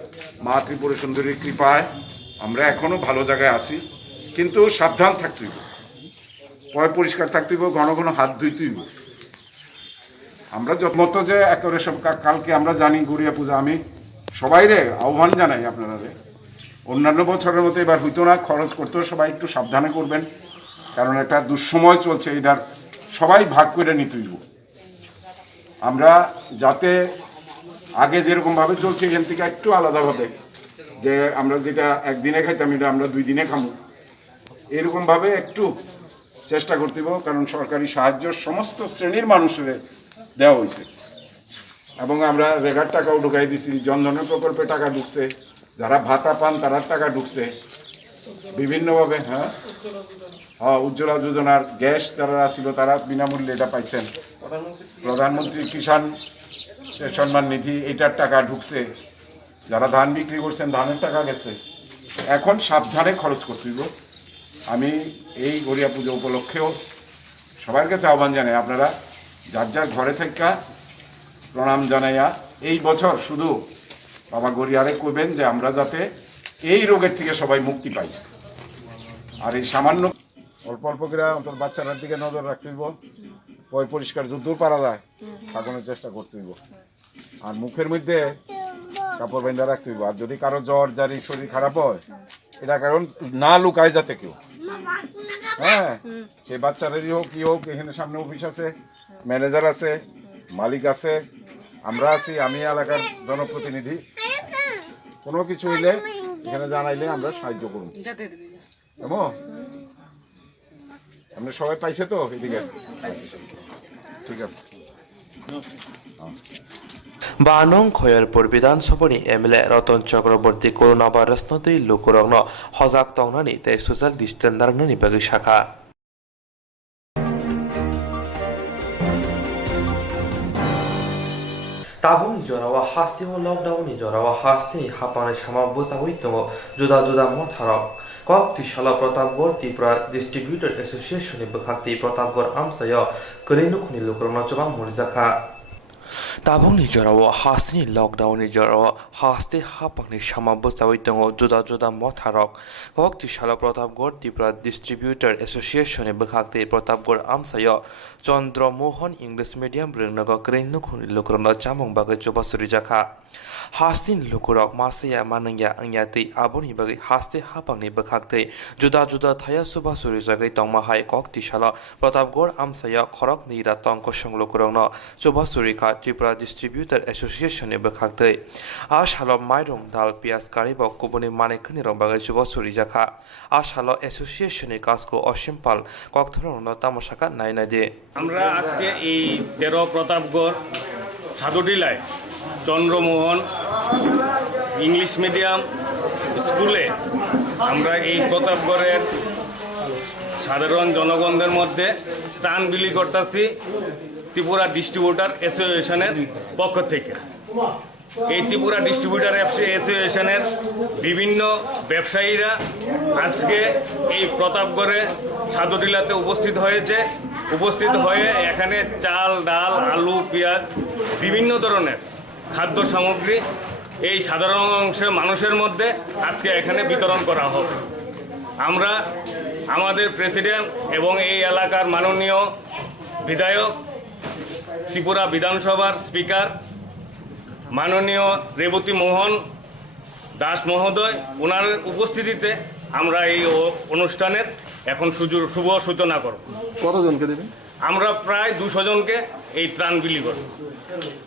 মা ত্রিপুরা সুন্দরীর কৃপায় আমরা এখনো ভালো জায়গায় আছি কিন্তু সাবধান থাকতে হইব পয় পরিষ্কার থাকতে হইব ঘন ঘন হাত ধুইতে হইব আমরা যতমতো যে একেবারে সব কালকে আমরা জানি গড়িয়া পূজা আমি সবাইরে আহ্বান জানাই আপনারা অন্যান্য বছরের মতো এবার হইতো না, খরচ করতেও সবাই একটু সাবধানে করবেন, কারণ একটা দুঃসময় চলছে, এটার সবাই ভাগ করে নিতে হইব। আমরা যাতে আগে যেরকমভাবে চলছে এখান থেকে একটু আলাদাভাবে, যে আমরা যেটা একদিনে খাইতাম এটা আমরা 2 দিনে খাবো, এরকমভাবে একটু চেষ্টা করতে হইব, কারণ সরকারি সাহায্য সমস্ত শ্রেণীর মানুষের দেওয়া হয়েছে এবং আমরা রেগার টাকাও ঢুকাই দিছি, জনধন প্রকল্পে টাকা ঢুকছে, যারা ভাতা পান তার টাকা ঢুকছে বিভিন্নভাবে। হ্যাঁ, উজ্জ্বলা যোজনার গ্যাস যারা ছিল তারা বিনামূল্যে এটা পাইছেন, প্রধানমন্ত্রী কিষাণ সম্মান নিধি এটার টাকা ঢুকছে, যারা ধান বিক্রি করছেন ধানের টাকা গেছে। এখন সাবধানে খরচ করতে হইব। আমি এই গড়িয়া পুজো উপলক্ষেও সবার কাছে আহ্বান জানাই, আপনারা যার যার ঘরে থেকে প্রণাম জানাইয়া এই বছর শুধু বাবা গড়িয়ারে কইবেন যে আমরা যাতে এই রোগের থেকে সবাই মুক্তি পাই। আর এই সামান্য অল্প অল্প করে অন্তত বাচ্চাটার দিকে নজর রাখতে হইব, পরিষ্কার যদ্দূর পারা যায় থাকানোর চেষ্টা করতে হইব। আর মুখের মধ্যে কাপড় বেঁধে রাখতে হইব। আর যদি কারো জ্বর জারি শরীর খারাপ হয়, এটা কারণ না লুকায় যাতে কেউ। হ্যাঁ, সেই বাচ্চাদেরই হোক কি হোক, এখানে সামনে অফিস আছে, ম্যানেজার আছে, মালিক আছে, আমরা আছি, আমি এলাকার জনপ্রতিনিধি, কোনো কিছু হইলে এখানে জানাইলে আমরা সাহায্য করব। কেমন আপনি সবাই পাইছে তো এদিকে? ঠিক আছে। বানং খয়ারপুর বিধানসভাनि एमएलए रतन चक्रवर्ती कोरोना भाइरस नदै लुकुरंगनो हजाक तंगनानि तै सोशल डिस्टेंस नारंगनानि बागै शाखा ताबुनि जरावा हास्तिमो लकडाउननि जरावा हास्तिनि हापानि सामा बोजावै दङ जुदा जुदा मथारक कक्ति साला प्रतापगढ़ त्रिपुरा डिस्ट्रीब्यूटर एसोसिएशननि बखाक्ति प्रतापगढ़ आमसायाव गोलैनुखुनि लुकुरंगनो जबां मुरिजाखा ताबुंनि जरावा हास्तिनि लकडाउननि जरावा हास्ति हापानि सामा बोजावै दङ जुदा जुदा मथारक कक्ति साला प्रतापगढ़ त्रिपुरा डिस्ट्रीब्यूटर एसोसिएशननि बखाक्ति प्रतापगढ़ आमसायाव चंद्रमोहन इंग्लिश मीडियम रोंनागौ गोलैनुखुनि लुकुरंगनो जामुं बागै जबासुरि जाखा हास्तिन लुकुरक मासिया मानंगिया अंगियाति आबुनि बागै हास्ति हापांनि बखाक्ति जुदा जुदा थाया सुबासुरि जागै तंमाहाय कक्ति साला प्रतापगढ़ आमसाया खरक नीरा तंक संलुकुरंगनो जबासुरिखा त्रिपुरा डिस्ट्रीब्यूटर एसोसिएशननि बखाक्ति आ सालो माइरं दाल पियाज कारिबा कुबुनि मानेखनि रं बागै जबासुरि जाखा आ सालो एसोसिएशननि काजको असिमपाल कक्थरनो तामसाका नायनादि আমরা আজকে এই 13 প্রতাপগড় সাধুটিলায় চন্দ্রমোহন ইংলিশ মিডিয়াম স্কুলে আমরা এই প্রতাপগড়ের সাধারণ জনগণদের মধ্যে ত্রাণ বিলি করতেছি ত্রিপুরা ডিস্ট্রিবিউটার অ্যাসোসিয়েশনের পক্ষ থেকে। এই ত্রিপুরা ডিস্ট্রিবিউটার অ্যাসোসিয়েশনের বিভিন্ন ব্যবসায়ীরা আজকে এই প্রতাপগড়ে সাধুটিলাতে উপস্থিত হয়ে এখানে চাল ডাল আলু পেঁয়াজ বিভিন্ন ধরনের খাদ্য সামগ্রী এই সাধারণ অংশের মানুষের মধ্যে আজকে এখানে বিতরণ করা হবে। আমরা আমাদের প্রেসিডেন্ট এবং এই এলাকার মাননীয় বিধায়ক ত্রিপুরা বিধানসভার স্পিকার মাননীয় রেবতী মোহন দাস মহোদয় ওনার উপস্থিতিতে আমরা এই অনুষ্ঠানের এখন শুভ সূচনা করব। কতজনকে দেবেন? আমরা প্রায় 200 জনকে এই ত্রাণ বিলি করব।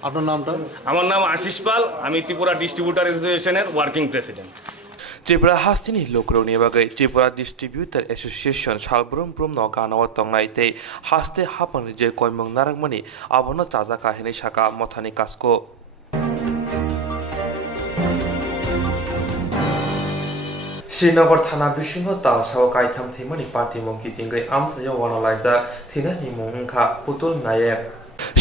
আপনার নামটা? আমার নাম আশিস পাল, আমি ত্রিপুরা ডিস্ট্রিবিউটার অ্যাসোসিয়েশনের ওয়ার্কিং প্রেসিডেন্ট। त्रिपुरा हास्तिनि लुकुरंनि बागै त्रिपुरा डिस्ट्रीब्यूटर एसोसिएशन सालब्रुम ब्रुम न गानाव तंनाय तै हास्ते हापांनि जे कयमंग नारंगमनि आबनो ताजाका हेनै साका मथानि कास्को श्रीनगर थाना बिसिंह तालसाव कायथाम थैमानि पार्टी मंकी तिंगै आमसायाव वानालायजा थैनानि मुंखा पुतुल नायक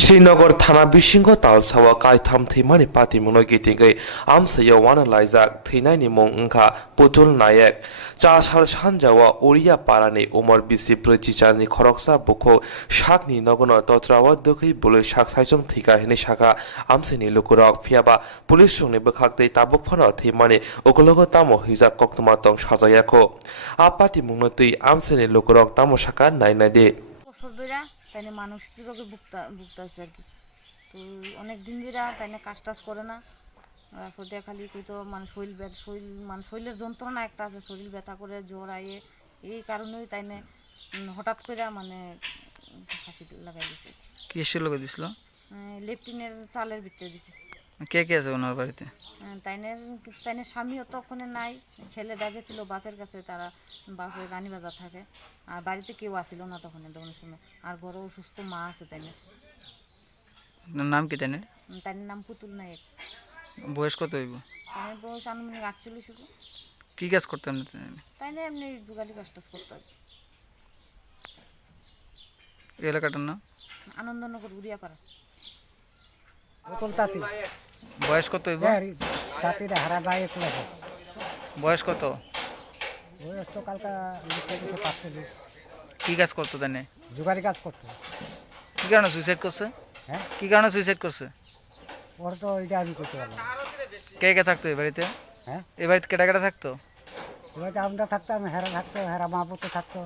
श्रीनगर थाना बिसिंह तालसाव कायथाम थैमानि पार्टी मंकी तिंगै आमसायाव वानालायजा थैनानि मुंखा पुतुल नायक चासाल सानजावा ओरिया पारानि उमर बिसि प्रचिचारनि खरकसा बुखौ शाकनि नगन तत्रावा दखै बुलै शाक साइजों थैका हेनै शाखा आमसानि लुकुराव फियाबा पुलिस संनि बखाक्तै ताबुक फानो थैमानि उगलगो तामो हिजा कोक्तमा तंग साजायाखौ आ पार्टी मुंनतै आमसानि लुकुराव तामो शाखा नायनादे তাই মানুষ কী রোগে ভুগতেছে আর কি। তো অনেক দিন ধরে তাই কাজ টাজ করে না, তারপর দিয়ে খালি কইতো মানে শরীরের যন্ত্রণা একটা আছে, শরীর ব্যথা করে জ্বর আইয়ে, এই কারণেই তাইনে হঠাৎ করে মানে ফাঁসি লাগাই দিছে। কিসের লোক দিছিল? লেফটিনের চালের ভিতরে দিছে। কে কে আছে ওনার বাড়িতে? তাইনের স্বামীও তো ওখানে নাই, ছেলে গেছিল বাপের কাছে, তারা বাপের রানীবাজার থাকে, আর বাড়িতে কেউ আসিল না তখন দমনের সময়, আর বড় অসুস্থ মা আছে তাইনের। নাম কি তাইনের? তাইনের নাম পুতুল নায়ক। বয়স কত হইব? তাইনের বয়স আনুমানিক 48 হবে। কি কাজ করতেন? তাইনে এমনি যুগালি কাজ টাজ করতে হয়। এই এলাকাটার নাম? আনন্দনগর উড়িয়াপাড়া। বয়স কত হইব? বয়স কত? কি কাজ করতো তাই? জুগারি কাজ করতো। কি কারণে সুইসাইড করছে? হ্যাঁ, কি কারণে সুইসাইড করছে? ওর তো এটা আমি করতে পারলাম। কে কে থাকতো এই বাড়িতে? হ্যাঁ, এই বাড়িতে কেটা কেটা থাকতো? এবারে আমরা থাকতাম, হেরা থাকতো, হেরা মা পুতো থাকতো,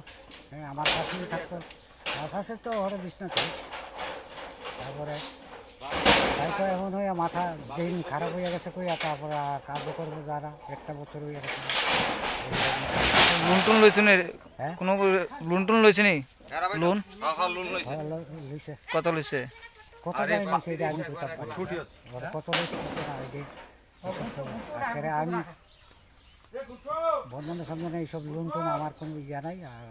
হ্যাঁ, আমার শাশুড়ি থাকতো। আমার শাশুড়ি তো ওরা বিছনাতে। তারপরে এমন হয়ে মাথা দিন খারাপ হয়ে গেছে, কইয়া তারপরে কাজও করবো যারা 1 বছর হয়ে গেছে। লোন টোন লইছে নি? হ্যাঁ, কোনো লোন টোন লইছে নি? লোন লইছে। কত লইছে? কত টাকা লইছে এটা আমি কইতে পারি। ওরা কত লইছে কত না এটা আরে আমি বন্ধনে সামনে এইসব লোন টোন আমার কোনো ইয়া নাই। আর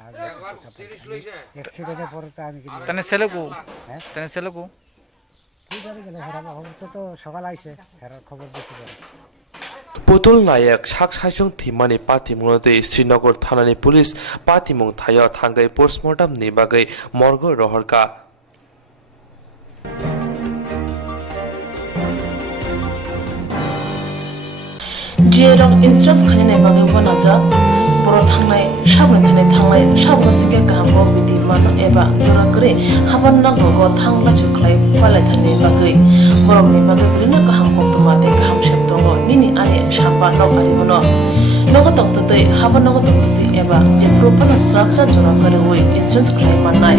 অ্যাক্সিডেন্টের পরে তো আমি তানে ছেলে কো? হ্যাঁ, তানে ছেলে কো? কি জানি গেলে হেরা তো সকাল আইছে, হেরার খবর বেশি করে। পুতুল নায়ক sak saisung thimani patimungte Srinagar thanani police patimung thaya thangai postmortem ni bagai morgo rohorka Jerong insurance khanina bagai banaja boro thangnai sabni sabosike kahamo bidirmano eba jora kore haban nago thangla chuklai pale thane bagai borok ni bagai brina kaham koktwma te kaham septongo nini ane sapa nok arimono nogo tongtotei haban nogo tongtotei eba je propana srapsa jora kore oi insurance claim manai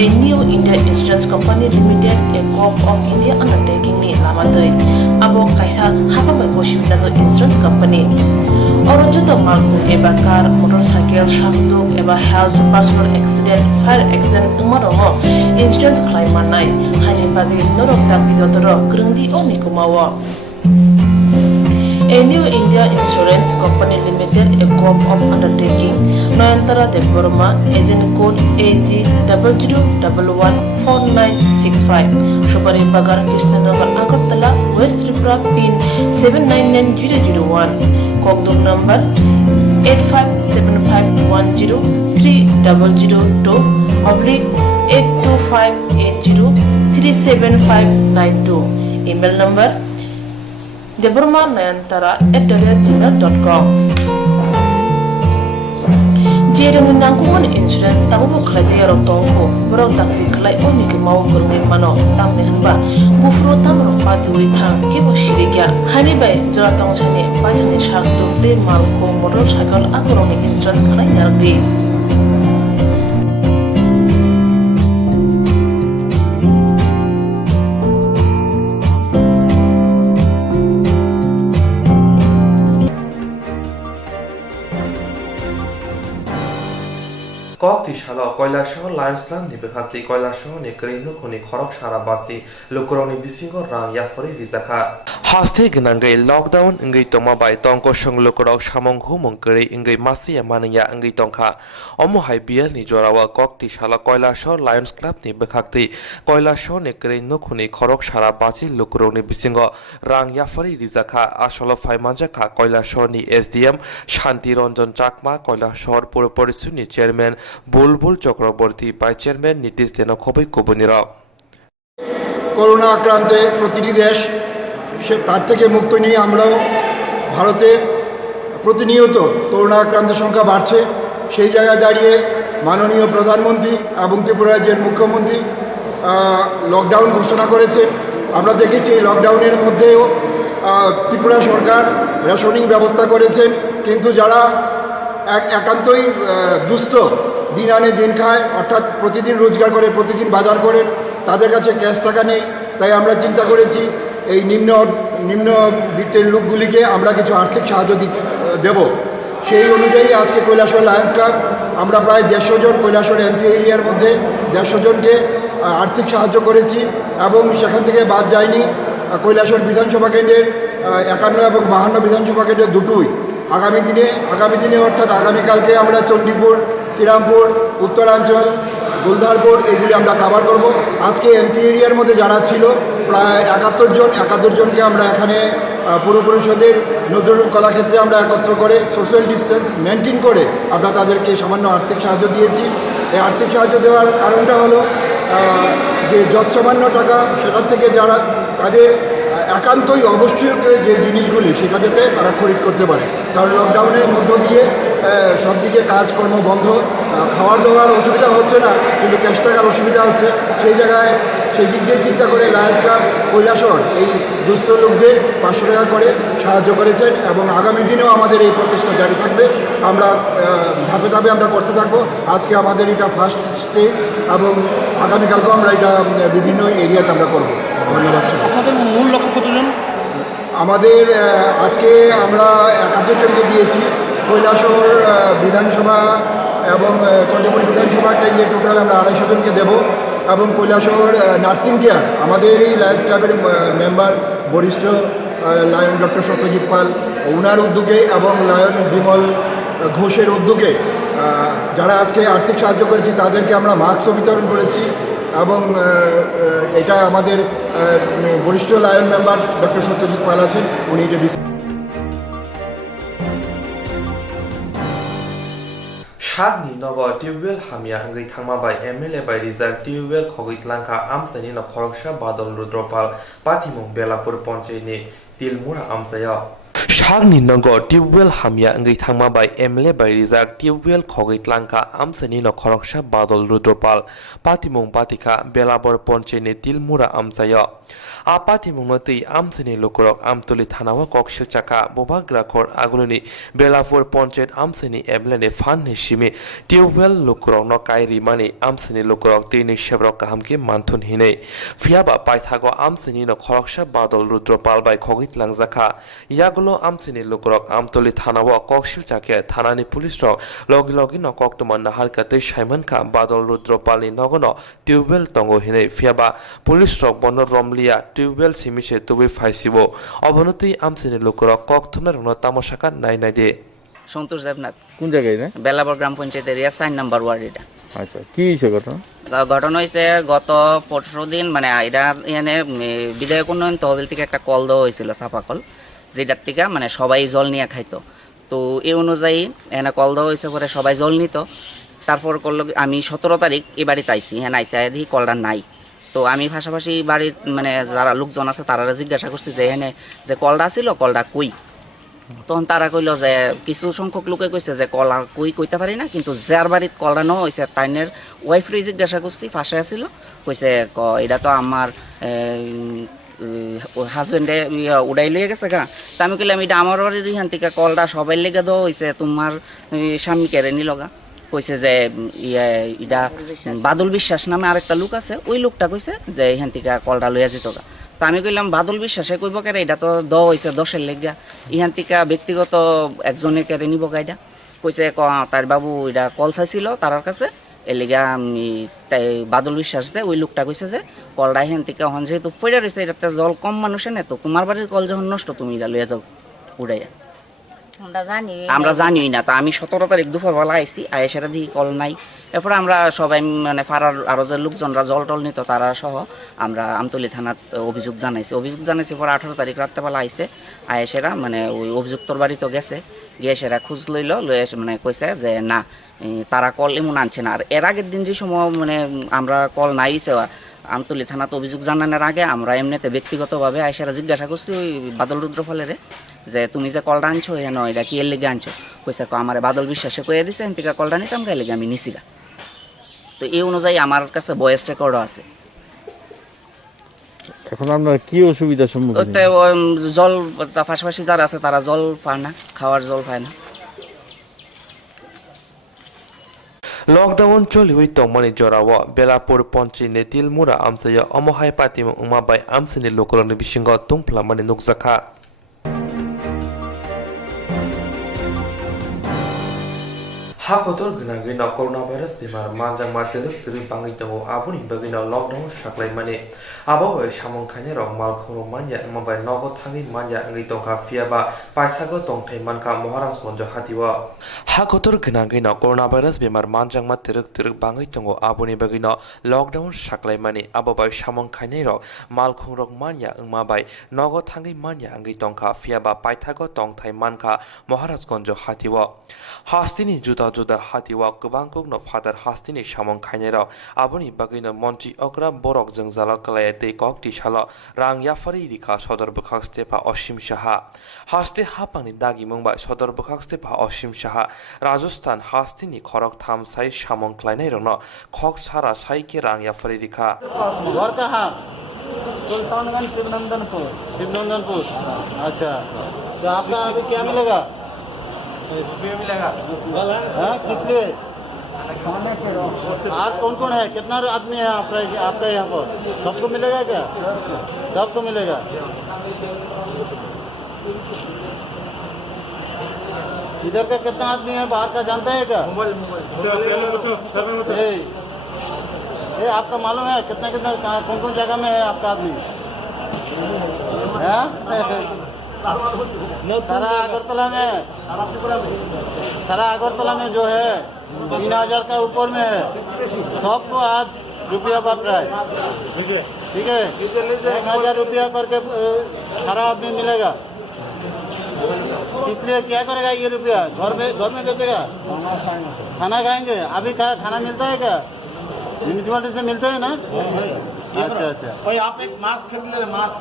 a new India Insurance Company Limited a co-op of India undertaking ni lamadei abo kaisa habamai boshibna jo insurance company Orojoto malku eba car motorcycle shaftu eba health personal accident fire accident umarongo insurance claim manai hani bagi norok dakti dotoro grungdi oni kumawo A new India Insurance Company Limited, a co-op of undertaking, Noyantara Deborma, agent code AG 00114965, Shubari Bagar, Krishnagar, Agartala, West Tripura, PIN 799001, Kokdok number 857510-300-82580-37592, email number debormanayantara@gmail.com Jereng nangkungan insurance tamu kerja yang tongko berau takti kelai oni ke mau kerengin mano tam nehanba bufro tam ropa duri thang kibo shirikya hani bai jora tong chane bajane shakto te malko motorcycle akoroni insurance kelai nargi Koktishala Koilasho Lions Club ni bekhati Koilasho ni Krinu khoni khorok sara basi lokoroni bisingo rang yafori rizakha haste gnangai lockdown ngai toma bai tongko songlokoro samong humong kri ngai masi amania ngai tongkha omo hai bial ni jorawa Koktishala Koilasho Lions Club ni bekhati Koilasho ni Krinu khoni khorok sara basi lokoroni bisingo rang yafori rizakha asolo phaimanjakha Koilasho ni SDM Shanti Ranjan Chakma Koilasho Pur Porisu ni chairman Bulbul Chakraborty vice chairman Nitish দেন খবর কবনীরা করোনা আক্রান্তে প্রতিটি দেশ তার থেকে মুক্ত নিয়ে আমরাও ভারতে প্রতিনিয়ত করোনা আক্রান্তের সংখ্যা বাড়ছে সেই জায়গায় দাঁড়িয়ে মাননীয় প্রধানমন্ত্রী এবং ত্রিপুরা রাজ্যের মুখ্যমন্ত্রী লকডাউন ঘোষণা করেছে আমরা দেখেছি এই লকডাউনের মধ্যেও ত্রিপুরা সরকার রেশনিং ব্যবস্থা করেছেন কিন্তু যারা একান্তই দুস্থ দিন আনে দিন খায় অর্থাৎ প্রতিদিন রোজগার করে প্রতিদিন বাজার করে তাদের কাছে ক্যাশ টাকা নেই তাই আমরা চিন্তা করেছি এই নিম্ন নিম্নবিত্তের লোকগুলিকে আমরা কিছু আর্থিক সাহায্য দেব। সেই অনুযায়ী আজকে কৈলাসহর লায়ন্স ক্লাব আমরা প্রায় 150 জন কৈলাসহর এমসি এরিয়ার মধ্যে 150 জনকে আর্থিক সাহায্য করেছি এবং সেখান থেকে বাদ যায়নি কৈলাসহর বিধানসভা কেন্দ্রের 51 এবং 52 বিধানসভা কেন্দ্রের দুটোই আগামী দিনে অর্থাৎ আগামীকালকে আমরা চণ্ডীপুর, শ্রীরামপুর, উত্তরাঞ্চল, গোলধারপুর এগুলি আমরা কাভার করব। আজকে এমসি এরিয়ার মধ্যে যারা ছিল প্রায় 71 জনকে আমরা এখানে পুর পরিষদের নজরুল কলাক্ষেত্রে আমরা একত্র করে সোশ্যাল ডিস্টেন্স মেনটেন করে আমরা তাদেরকে সামান্য আর্থিক সাহায্য দিয়েছি। এই আর্থিক সাহায্য দেওয়ার কারণটা হলো যে যৎসামান্য টাকা সেটার থেকে যারা তাদের একান্তই অবশ্যই যে জিনিসগুলি সেটা যাতে তারা খরিদ করতে পারে, কারণ লকডাউনের মধ্য দিয়ে সব দিকে কাজকর্ম বন্ধ, খাওয়ার দাওয়ার অসুবিধা হচ্ছে না কিন্তু ক্যাশ টাকার অসুবিধা হচ্ছে। সেই দিক দিয়ে চিন্তা করে লায়ন্স ক্লাব কৈলাসহর এই দুস্থ লোকদের 500 টাকা করে সাহায্য করেছেন এবং আগামী দিনেও আমাদের এই প্রচেষ্টা জারি থাকবে। আমরা ধাপে ধাপে আমরা করতে থাকবো। আজকে আমাদের এটা ফার্স্ট স্টেজ এবং আগামীকালকেও আমরা এটা বিভিন্ন এরিয়াতে আমরা করবো। ধন্যবাদ। আপনাদের মূল লক্ষ্য কতজন? আমাদের আজকে আমরা 71 জনকে দিয়েছি। কৈলাসহর বিধানসভা এবং চন্দ্রপুর বিধানসভা কেন্দ্রে টোটাল আমরা 250 জনকে দেব এবং কৈলাসহর নার্সিং কেয়ার আমাদের এই লায়ন্স ক্লাবের মেম্বার বরিষ্ঠ লায়ন ডক্টর সত্যজিৎ পাল ওনার উদ্যোগে এবং লায়ন বিমল ঘোষের উদ্যোগে যারা আজকে আর্থিক সাহায্য করেছি তাদেরকে আমরা মাস্কও বিতরণ করেছি এবং এটা আমাদের বরিষ্ঠ লায়ন মেম্বার ডক্টর সত্যজিৎ পাল আছেন, উনি এটা Shagni nogo tiwel hamya angri thangma by MLA by Rizal tiwel khogit langka amsani no khoroksha badal rudropal patimong belapur poncheni tilmura amsaya Shagni nogo tiwel hamya angri thangma by MLA by Rizal tiwel khogit langka amsani no khoroksha badal rudropal patimong patika belapur poncheni tilmura amsaya Apatimong noti amsani lokorok amtoli thanawa kokshil chaka bobagrakhor aguloni belapur ponchet amsani eblene fan hishimi tiwel lokorok no kairi mani amsani lokorok tini shebrok kahamke manthun hinei fiaba paithago amsani no khoroksha badal rudropal by khogit langjaka yagulo amsani lokorok amtoli thanawa kokshil chake thanani police rok logi no Koktwma nahalkate saimanka badal rudropal ni nogono tiwel tongo hinei fiaba police rok bono romlia tiwel simise tubi faisibo অবনতি আমসিনি লোকরা Koktwma রং তামাশাকা নাই দে সন্তোষ দেবনাথ। কোন জায়গায় রে? বেলাবর গ্রাম পঞ্চায়েত এরিয়া 4 নম্বর ওয়ার্ড এটা। আচ্ছা, কি হয়েছে ঘটনা? ঘটনা হয়েছে গত 15 দিন মানে এটা এখানে বিধায়ক উন্নয়ন তহবিল থেকে একটা কল দেওয়া হয়েছিল চাপা কল, যেটার থেকে মানে সবাই জল নিয়ে খাইতো। তো এই অনুযায়ী এখানে কল দেওয়া হয়েছে পরে সবাই জল নিত। তারপর করলো আমি 17 তারিখ এই বাড়িতে আইসি, হ্যাঁ আইসি দেখি কলটা নাই। তো আমি পাশাপাশি বাড়ির মানে যারা লোকজন আছে তারা জিজ্ঞাসা করছি যে এখানে যে কলটা ছিল কলটা কই। তখন তারা কইল যে কিছু সংখ্যক লোকে কইছে যে কল আর কইতে পারি না, কিন্তু যার বাড়ির কলটা নেওয়া হয়েছে তাইনের ওয়াইফরে জিজ্ঞাসা করছি, ফাঁসে আসছিল কইছে এটা তো আমার হাজবেন্ডে উড়াই লিয়ে গেছে গা। তা আমি কইলাম এটা আমার বাড়ির ইহান থেকে কলটা সবাই লেগে দেওয়া হয়েছে, তোমার স্বামী কেড়ে নিল গা। কইছে যে এটা বাদল বিশ্বাস নামে আরেকটা লোক আছে, ওই লোকটা কইছে যে এখান থেকে কলটা লইয়া যেত গা। তো আমি কইলাম বাদল বিশ্বাসে কইব কেরে, এটা তো দেওয়া হয়েছে 10-এর লেগা, ইহান থেকে ব্যক্তিগত একজনে কেড়ে নিব গা। এটা কইছে তার বাবু এটা কল চাইছিল তার কাছে, এর লেগা তাই বাদল বিশ্বাস যে ওই লোকটা কইছে যে কলটা এখান থেকে হন যেহেতু পড়ে রয়েছে এটাতে জল কম মানুষের নেই, তো তোমার বাড়ির কল যখন নষ্ট তুমি এটা লইয়া যাও উড়াইয়া। আমরা জানি না। তো আমি 17 তারিখ দুপুরবেলা আইসি, সেটা দিয়ে কল নাই। এরপরে আমরা সবাই মানে পাড়ার আরো যে লোকজনরা জল টল নিত তারা সহ আমরা আমতলী থানাত অভিযোগ জানাইছি পরে 18 তারিখ রাত্রেবেলা আইসে সেরা মানে ওই অভিযুক্তর বাড়ি তো গেছে, গিয়ে সেরা খোঁজ লইল, মানে কইছে যে না তারা কল এমন আনছে না। আর এর আগের দিন যে সময় মানে আমরা কল নাইছে আমতলী থানাতে অভিযোগ জানানোর আগে আমরা এমনিতে ব্যক্তিগতভাবে আইসারা জিজ্ঞাসা করছি ওই বাদল রুদ্রফলের যে তুমি যে কলটা আনছো এখানে এটা কি এর লেগে আনছো। কইছে আমার বাদল বিশ্বাসে কয়ে দিছে এন থেকে কলটা নিতাম গায়ে লেগে আমি নিছিগা। তো এই অনুযায়ী আমার কাছে ভয়েস রেকর্ডও আছে। এখন আপনারা কি অসুবিধার সম্মুখীন? জল পাশাপাশি যারা আছে তারা জল পায় না, খাওয়ার জল পায় না। Lockdown choli tongmani jorawa Belapur Ponchi ne Tilmura amsaya Omohai Patim Umabai Amsini Lokoloni Bishingo Tumplamani Nukzaka. Hakotor gnagina coronavirus bimar manjang materuk tiri bangi tango abuni bagina lockdown saklai mani abawa samong khane rok mal khoro manja mabai nogo thangi manja ngi tongka fiaba paithago tongthai manka Maharaj Gonjo hatiwa Hakotor gnagina coronavirus bimar manjang materuk tiri bangi tango abuni bagina lockdown saklai mani abawa samong khane rok mal khoro manja mabai nogo thangi manja ngi tongka fiaba paithago tongthai manka Maharaj Gonjo hatiwa Hastini juda juda hatiwa kubangkuk no father hastini samong khainero aboni bagino monti okra borok jengzala kalaete kokti shala rang yafari rika sodor bukhak stepa oshim shaha haste hapani dagi mungba sodor bukhak stepa oshim shaha Rajasthan hastini khorok tham sai samong klainero no khok sara sai ke rang yafari rika घर कहाँ सुल्तानगंज शिवनंदनपुर अच्छा तो आपका अभी क्या मिलेगा मिलेगा किस लिए आज कौन कौन है कितना आदमी है आपका यहाँ पर सबको मिलेगा क्या सबको मिलेगा इधर का कितना आदमी है बाहर का जानता है क्या ये आपका मालूम है कितना कितना कौन कौन जगह में है आपका आदमी सारा अगरतला में जो है 3000 का ऊपर में है सबको आज रुपया बांट रहा है ठीक है 1000 रुपया करके सारा आदमी मिलेगा इसलिए क्या करेगा ये रुपया घर में बेचेगा खाना खाएंगे अभी खाना मिलता है क्या म्यूनिसिपैलिटी से मिलते हैं ना अच्छा अच्छा भाई आप एक मास्क खरीद ले मास्क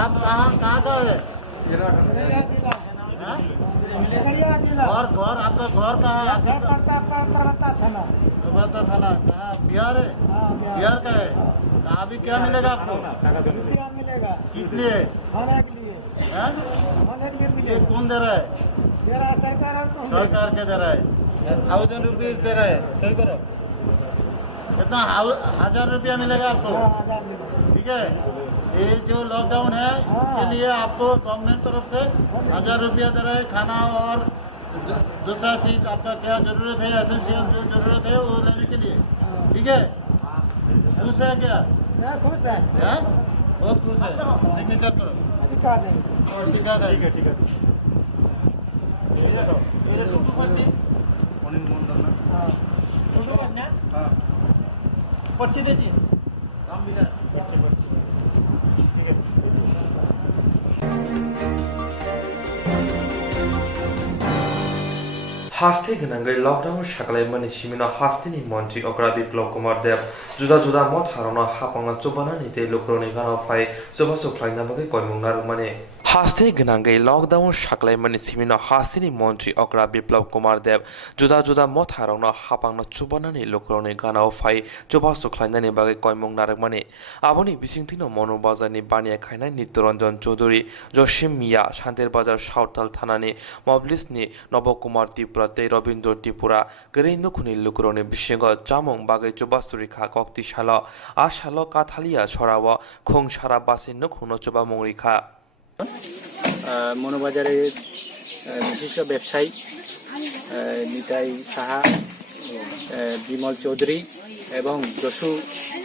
आप कहाँ का है घर आपका घर कहाँ है थाना कहाँ बिहार है बिहार का है अभी क्या मिलेगा आपको मिलेगा किस लिए खाने के लिए ये कौन दे रहा है सरकार के दे रहा है 1000 रुपीज दे रहा है सही करो कितना 1000 रुपया मिलेगा आपको ठीक है ये जो लॉकडाउन है इसके लिए आपको गवर्नमेंट तरफ से 1000 रुपया दे रहा है खाना और दूसरा चीज आपका क्या जरूरत है एसेंशियल जो जरूरत है वो लेने के लिए ठीक है खुश है क्या खुश है बहुत खुश है सिग्नेचर करो टिका देंगे ठीक है पर्ची दे दिए काम मिला पर्ची ठीक है Hasti gnangai lockdown shaklai mani simina hastini monti okra biplop kumar dev juda juda mot harona hapanga chobana nite lokroni gana phai soba soklai namage koimungnar mane Hasti gnangai lockdown shaklai mani simina hastini monti okra biplop kumar dev juda juda mot harona hapanga chobana ni lokroni gana phai soba soklai nani bage koimungnar mane aboni bisingtino monobazani bania khainai nittoranjan chaudhuri joshim mia shanter bazar sauttal thanani moblisni Nabakumar ত্রিপুরাতে রবীন্দ্র ত্রিপুরা গেরেই নখুনি লুকুরনে বিশেগ চামং বাগে চোবাস্তুরিখা কক্তিশাল আশাল কাথালিয়া ছড়াব খং সারা বাসে নখুনো চোবা মংরিখা মনোবাজারের বিশিষ্ট ব্যবসায়ী নিতাই সাহা বিমল চৌধুরী এবং যশু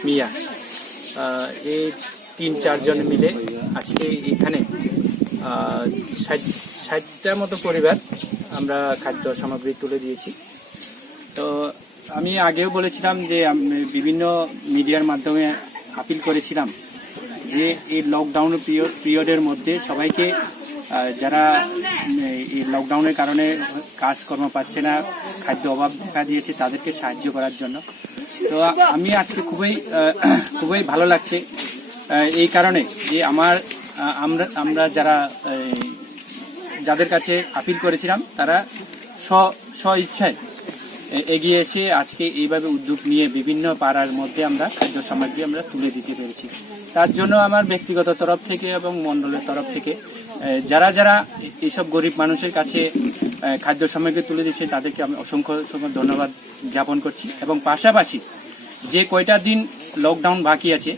মিয়া এই 3-4 জন মিলে আজকে এখানে 60টার মতো পরিবার আমরা খাদ্য সামগ্রী তুলে দিয়েছি তো আমি আগেও বলেছিলাম যে বিভিন্ন মিডিয়ার মাধ্যমে আপিল করেছিলাম যে এই লকডাউন পিরিয়ডের মধ্যে সবাইকে যারা এই লকডাউনের কারণে কাজকর্ম পাচ্ছে না খাদ্য অভাব দেখা দিয়েছে তাদেরকে সাহায্য করার জন্য তো আমি আজকে খুবই ভালো লাগছে এই কারণে যে আমরা যাদের কাছে আপিল করেছিলাম তারা স্ব ইচ্ছায় এগিয়ে এসে আজকে এইভাবে উদ্যোগ নিয়ে বিভিন্ন পাড়ার মধ্যে আমরা খাদ্য সামগ্রী আমরা তুলে দিতে পেরেছি তার জন্য আমার ব্যক্তিগত তরফ থেকে এবং মণ্ডলের তরফ থেকে যারা এইসব গরিব মানুষের কাছে খাদ্য সামগ্রী তুলে দিচ্ছে তাদেরকে আমি অসংখ্য ধন্যবাদ জ্ঞাপন করছি এবং পাশাপাশি যে কয়টা দিন লকডাউন বাকি আছে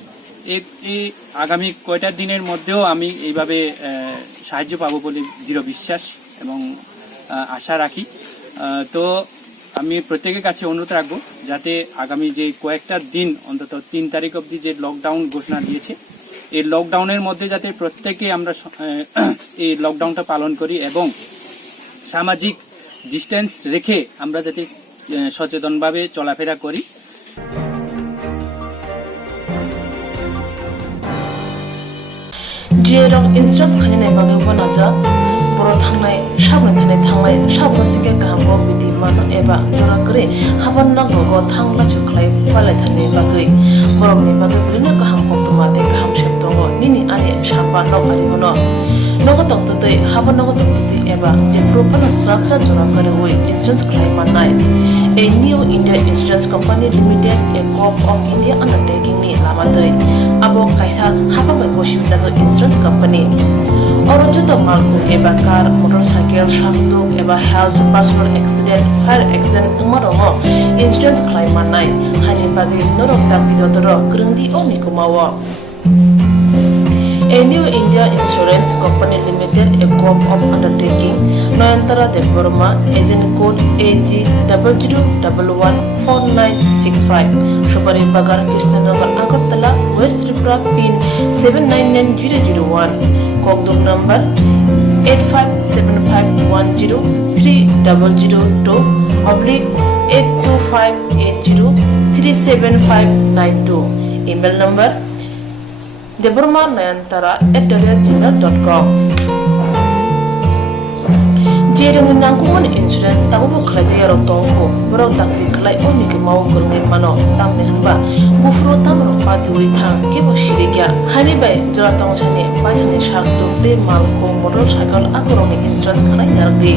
এই আগামী কয়টা দিনের মধ্যেও আমি এইভাবে সাহায্য পাবো বলে দৃঢ় বিশ্বাস এবং আশা রাখি। তো আমি প্রত্যেকের কাছে অনুরোধ রাখবো যাতে আগামী যে কয়েকটা দিন অন্তত 3 তারিখ অবধি যে লকডাউন ঘোষণা দিয়েছে এই লকডাউনের মধ্যে যাতে প্রত্যেকে আমরা এই লকডাউনটা পালন করি এবং সামাজিক ডিস্টেন্স রেখে আমরা যাতে সচেতনভাবে চলাফেরা করি। जेराव इन्सुरेन्स खालामनाय बागै बनाजा बर' थांनाय साबनानै थांनाय साबसिगे गाहामखौ बिदि मानो एबा जरा करे हाबान नांगौ थांला सुख्लाय फालायथानि बागै बर'नि बागै बिदिनो गाहाम कक्टमा दे गाहाम सेब दङ निनि आने साबा नाव आरिमोनो नगो तक्तदै हाबान नगो तक्तदै एबा जे प्रपाना स्राबजा जरा करे वे इन्सुरेन्स खालामनाय A new India Insurance Company Limited, a co-op of India undertaking ni lamadai. Abo kaisa haba mai koshi nazo insurance company. Oro joto malku eba car, motorcycle, shaftu eba health, personal accident, fire accident umarongo insurance claim manai. Hani bagi norok tapi dotoro kerengdi omi kumawa. A new India Insurance Company Limited, a co-op of undertaking, Noyantara de Burma, agent code AG00114965, Shubari Bagar, Krishnagar, Agartala, West Tripura, PIN 799001, Kokdum number 857510-300-82580375592, email number deburmanayantara@gmail.com. Jering nangkuman insurance tamu kerja rotongko berau takti kelai oni ke mau kerengin mano tam nehanba bufro tam rompat duri thang ke bosirigya hani bai jala tong chane bai hani shak tu te malko motorcycle akoroni insurance kelai yargi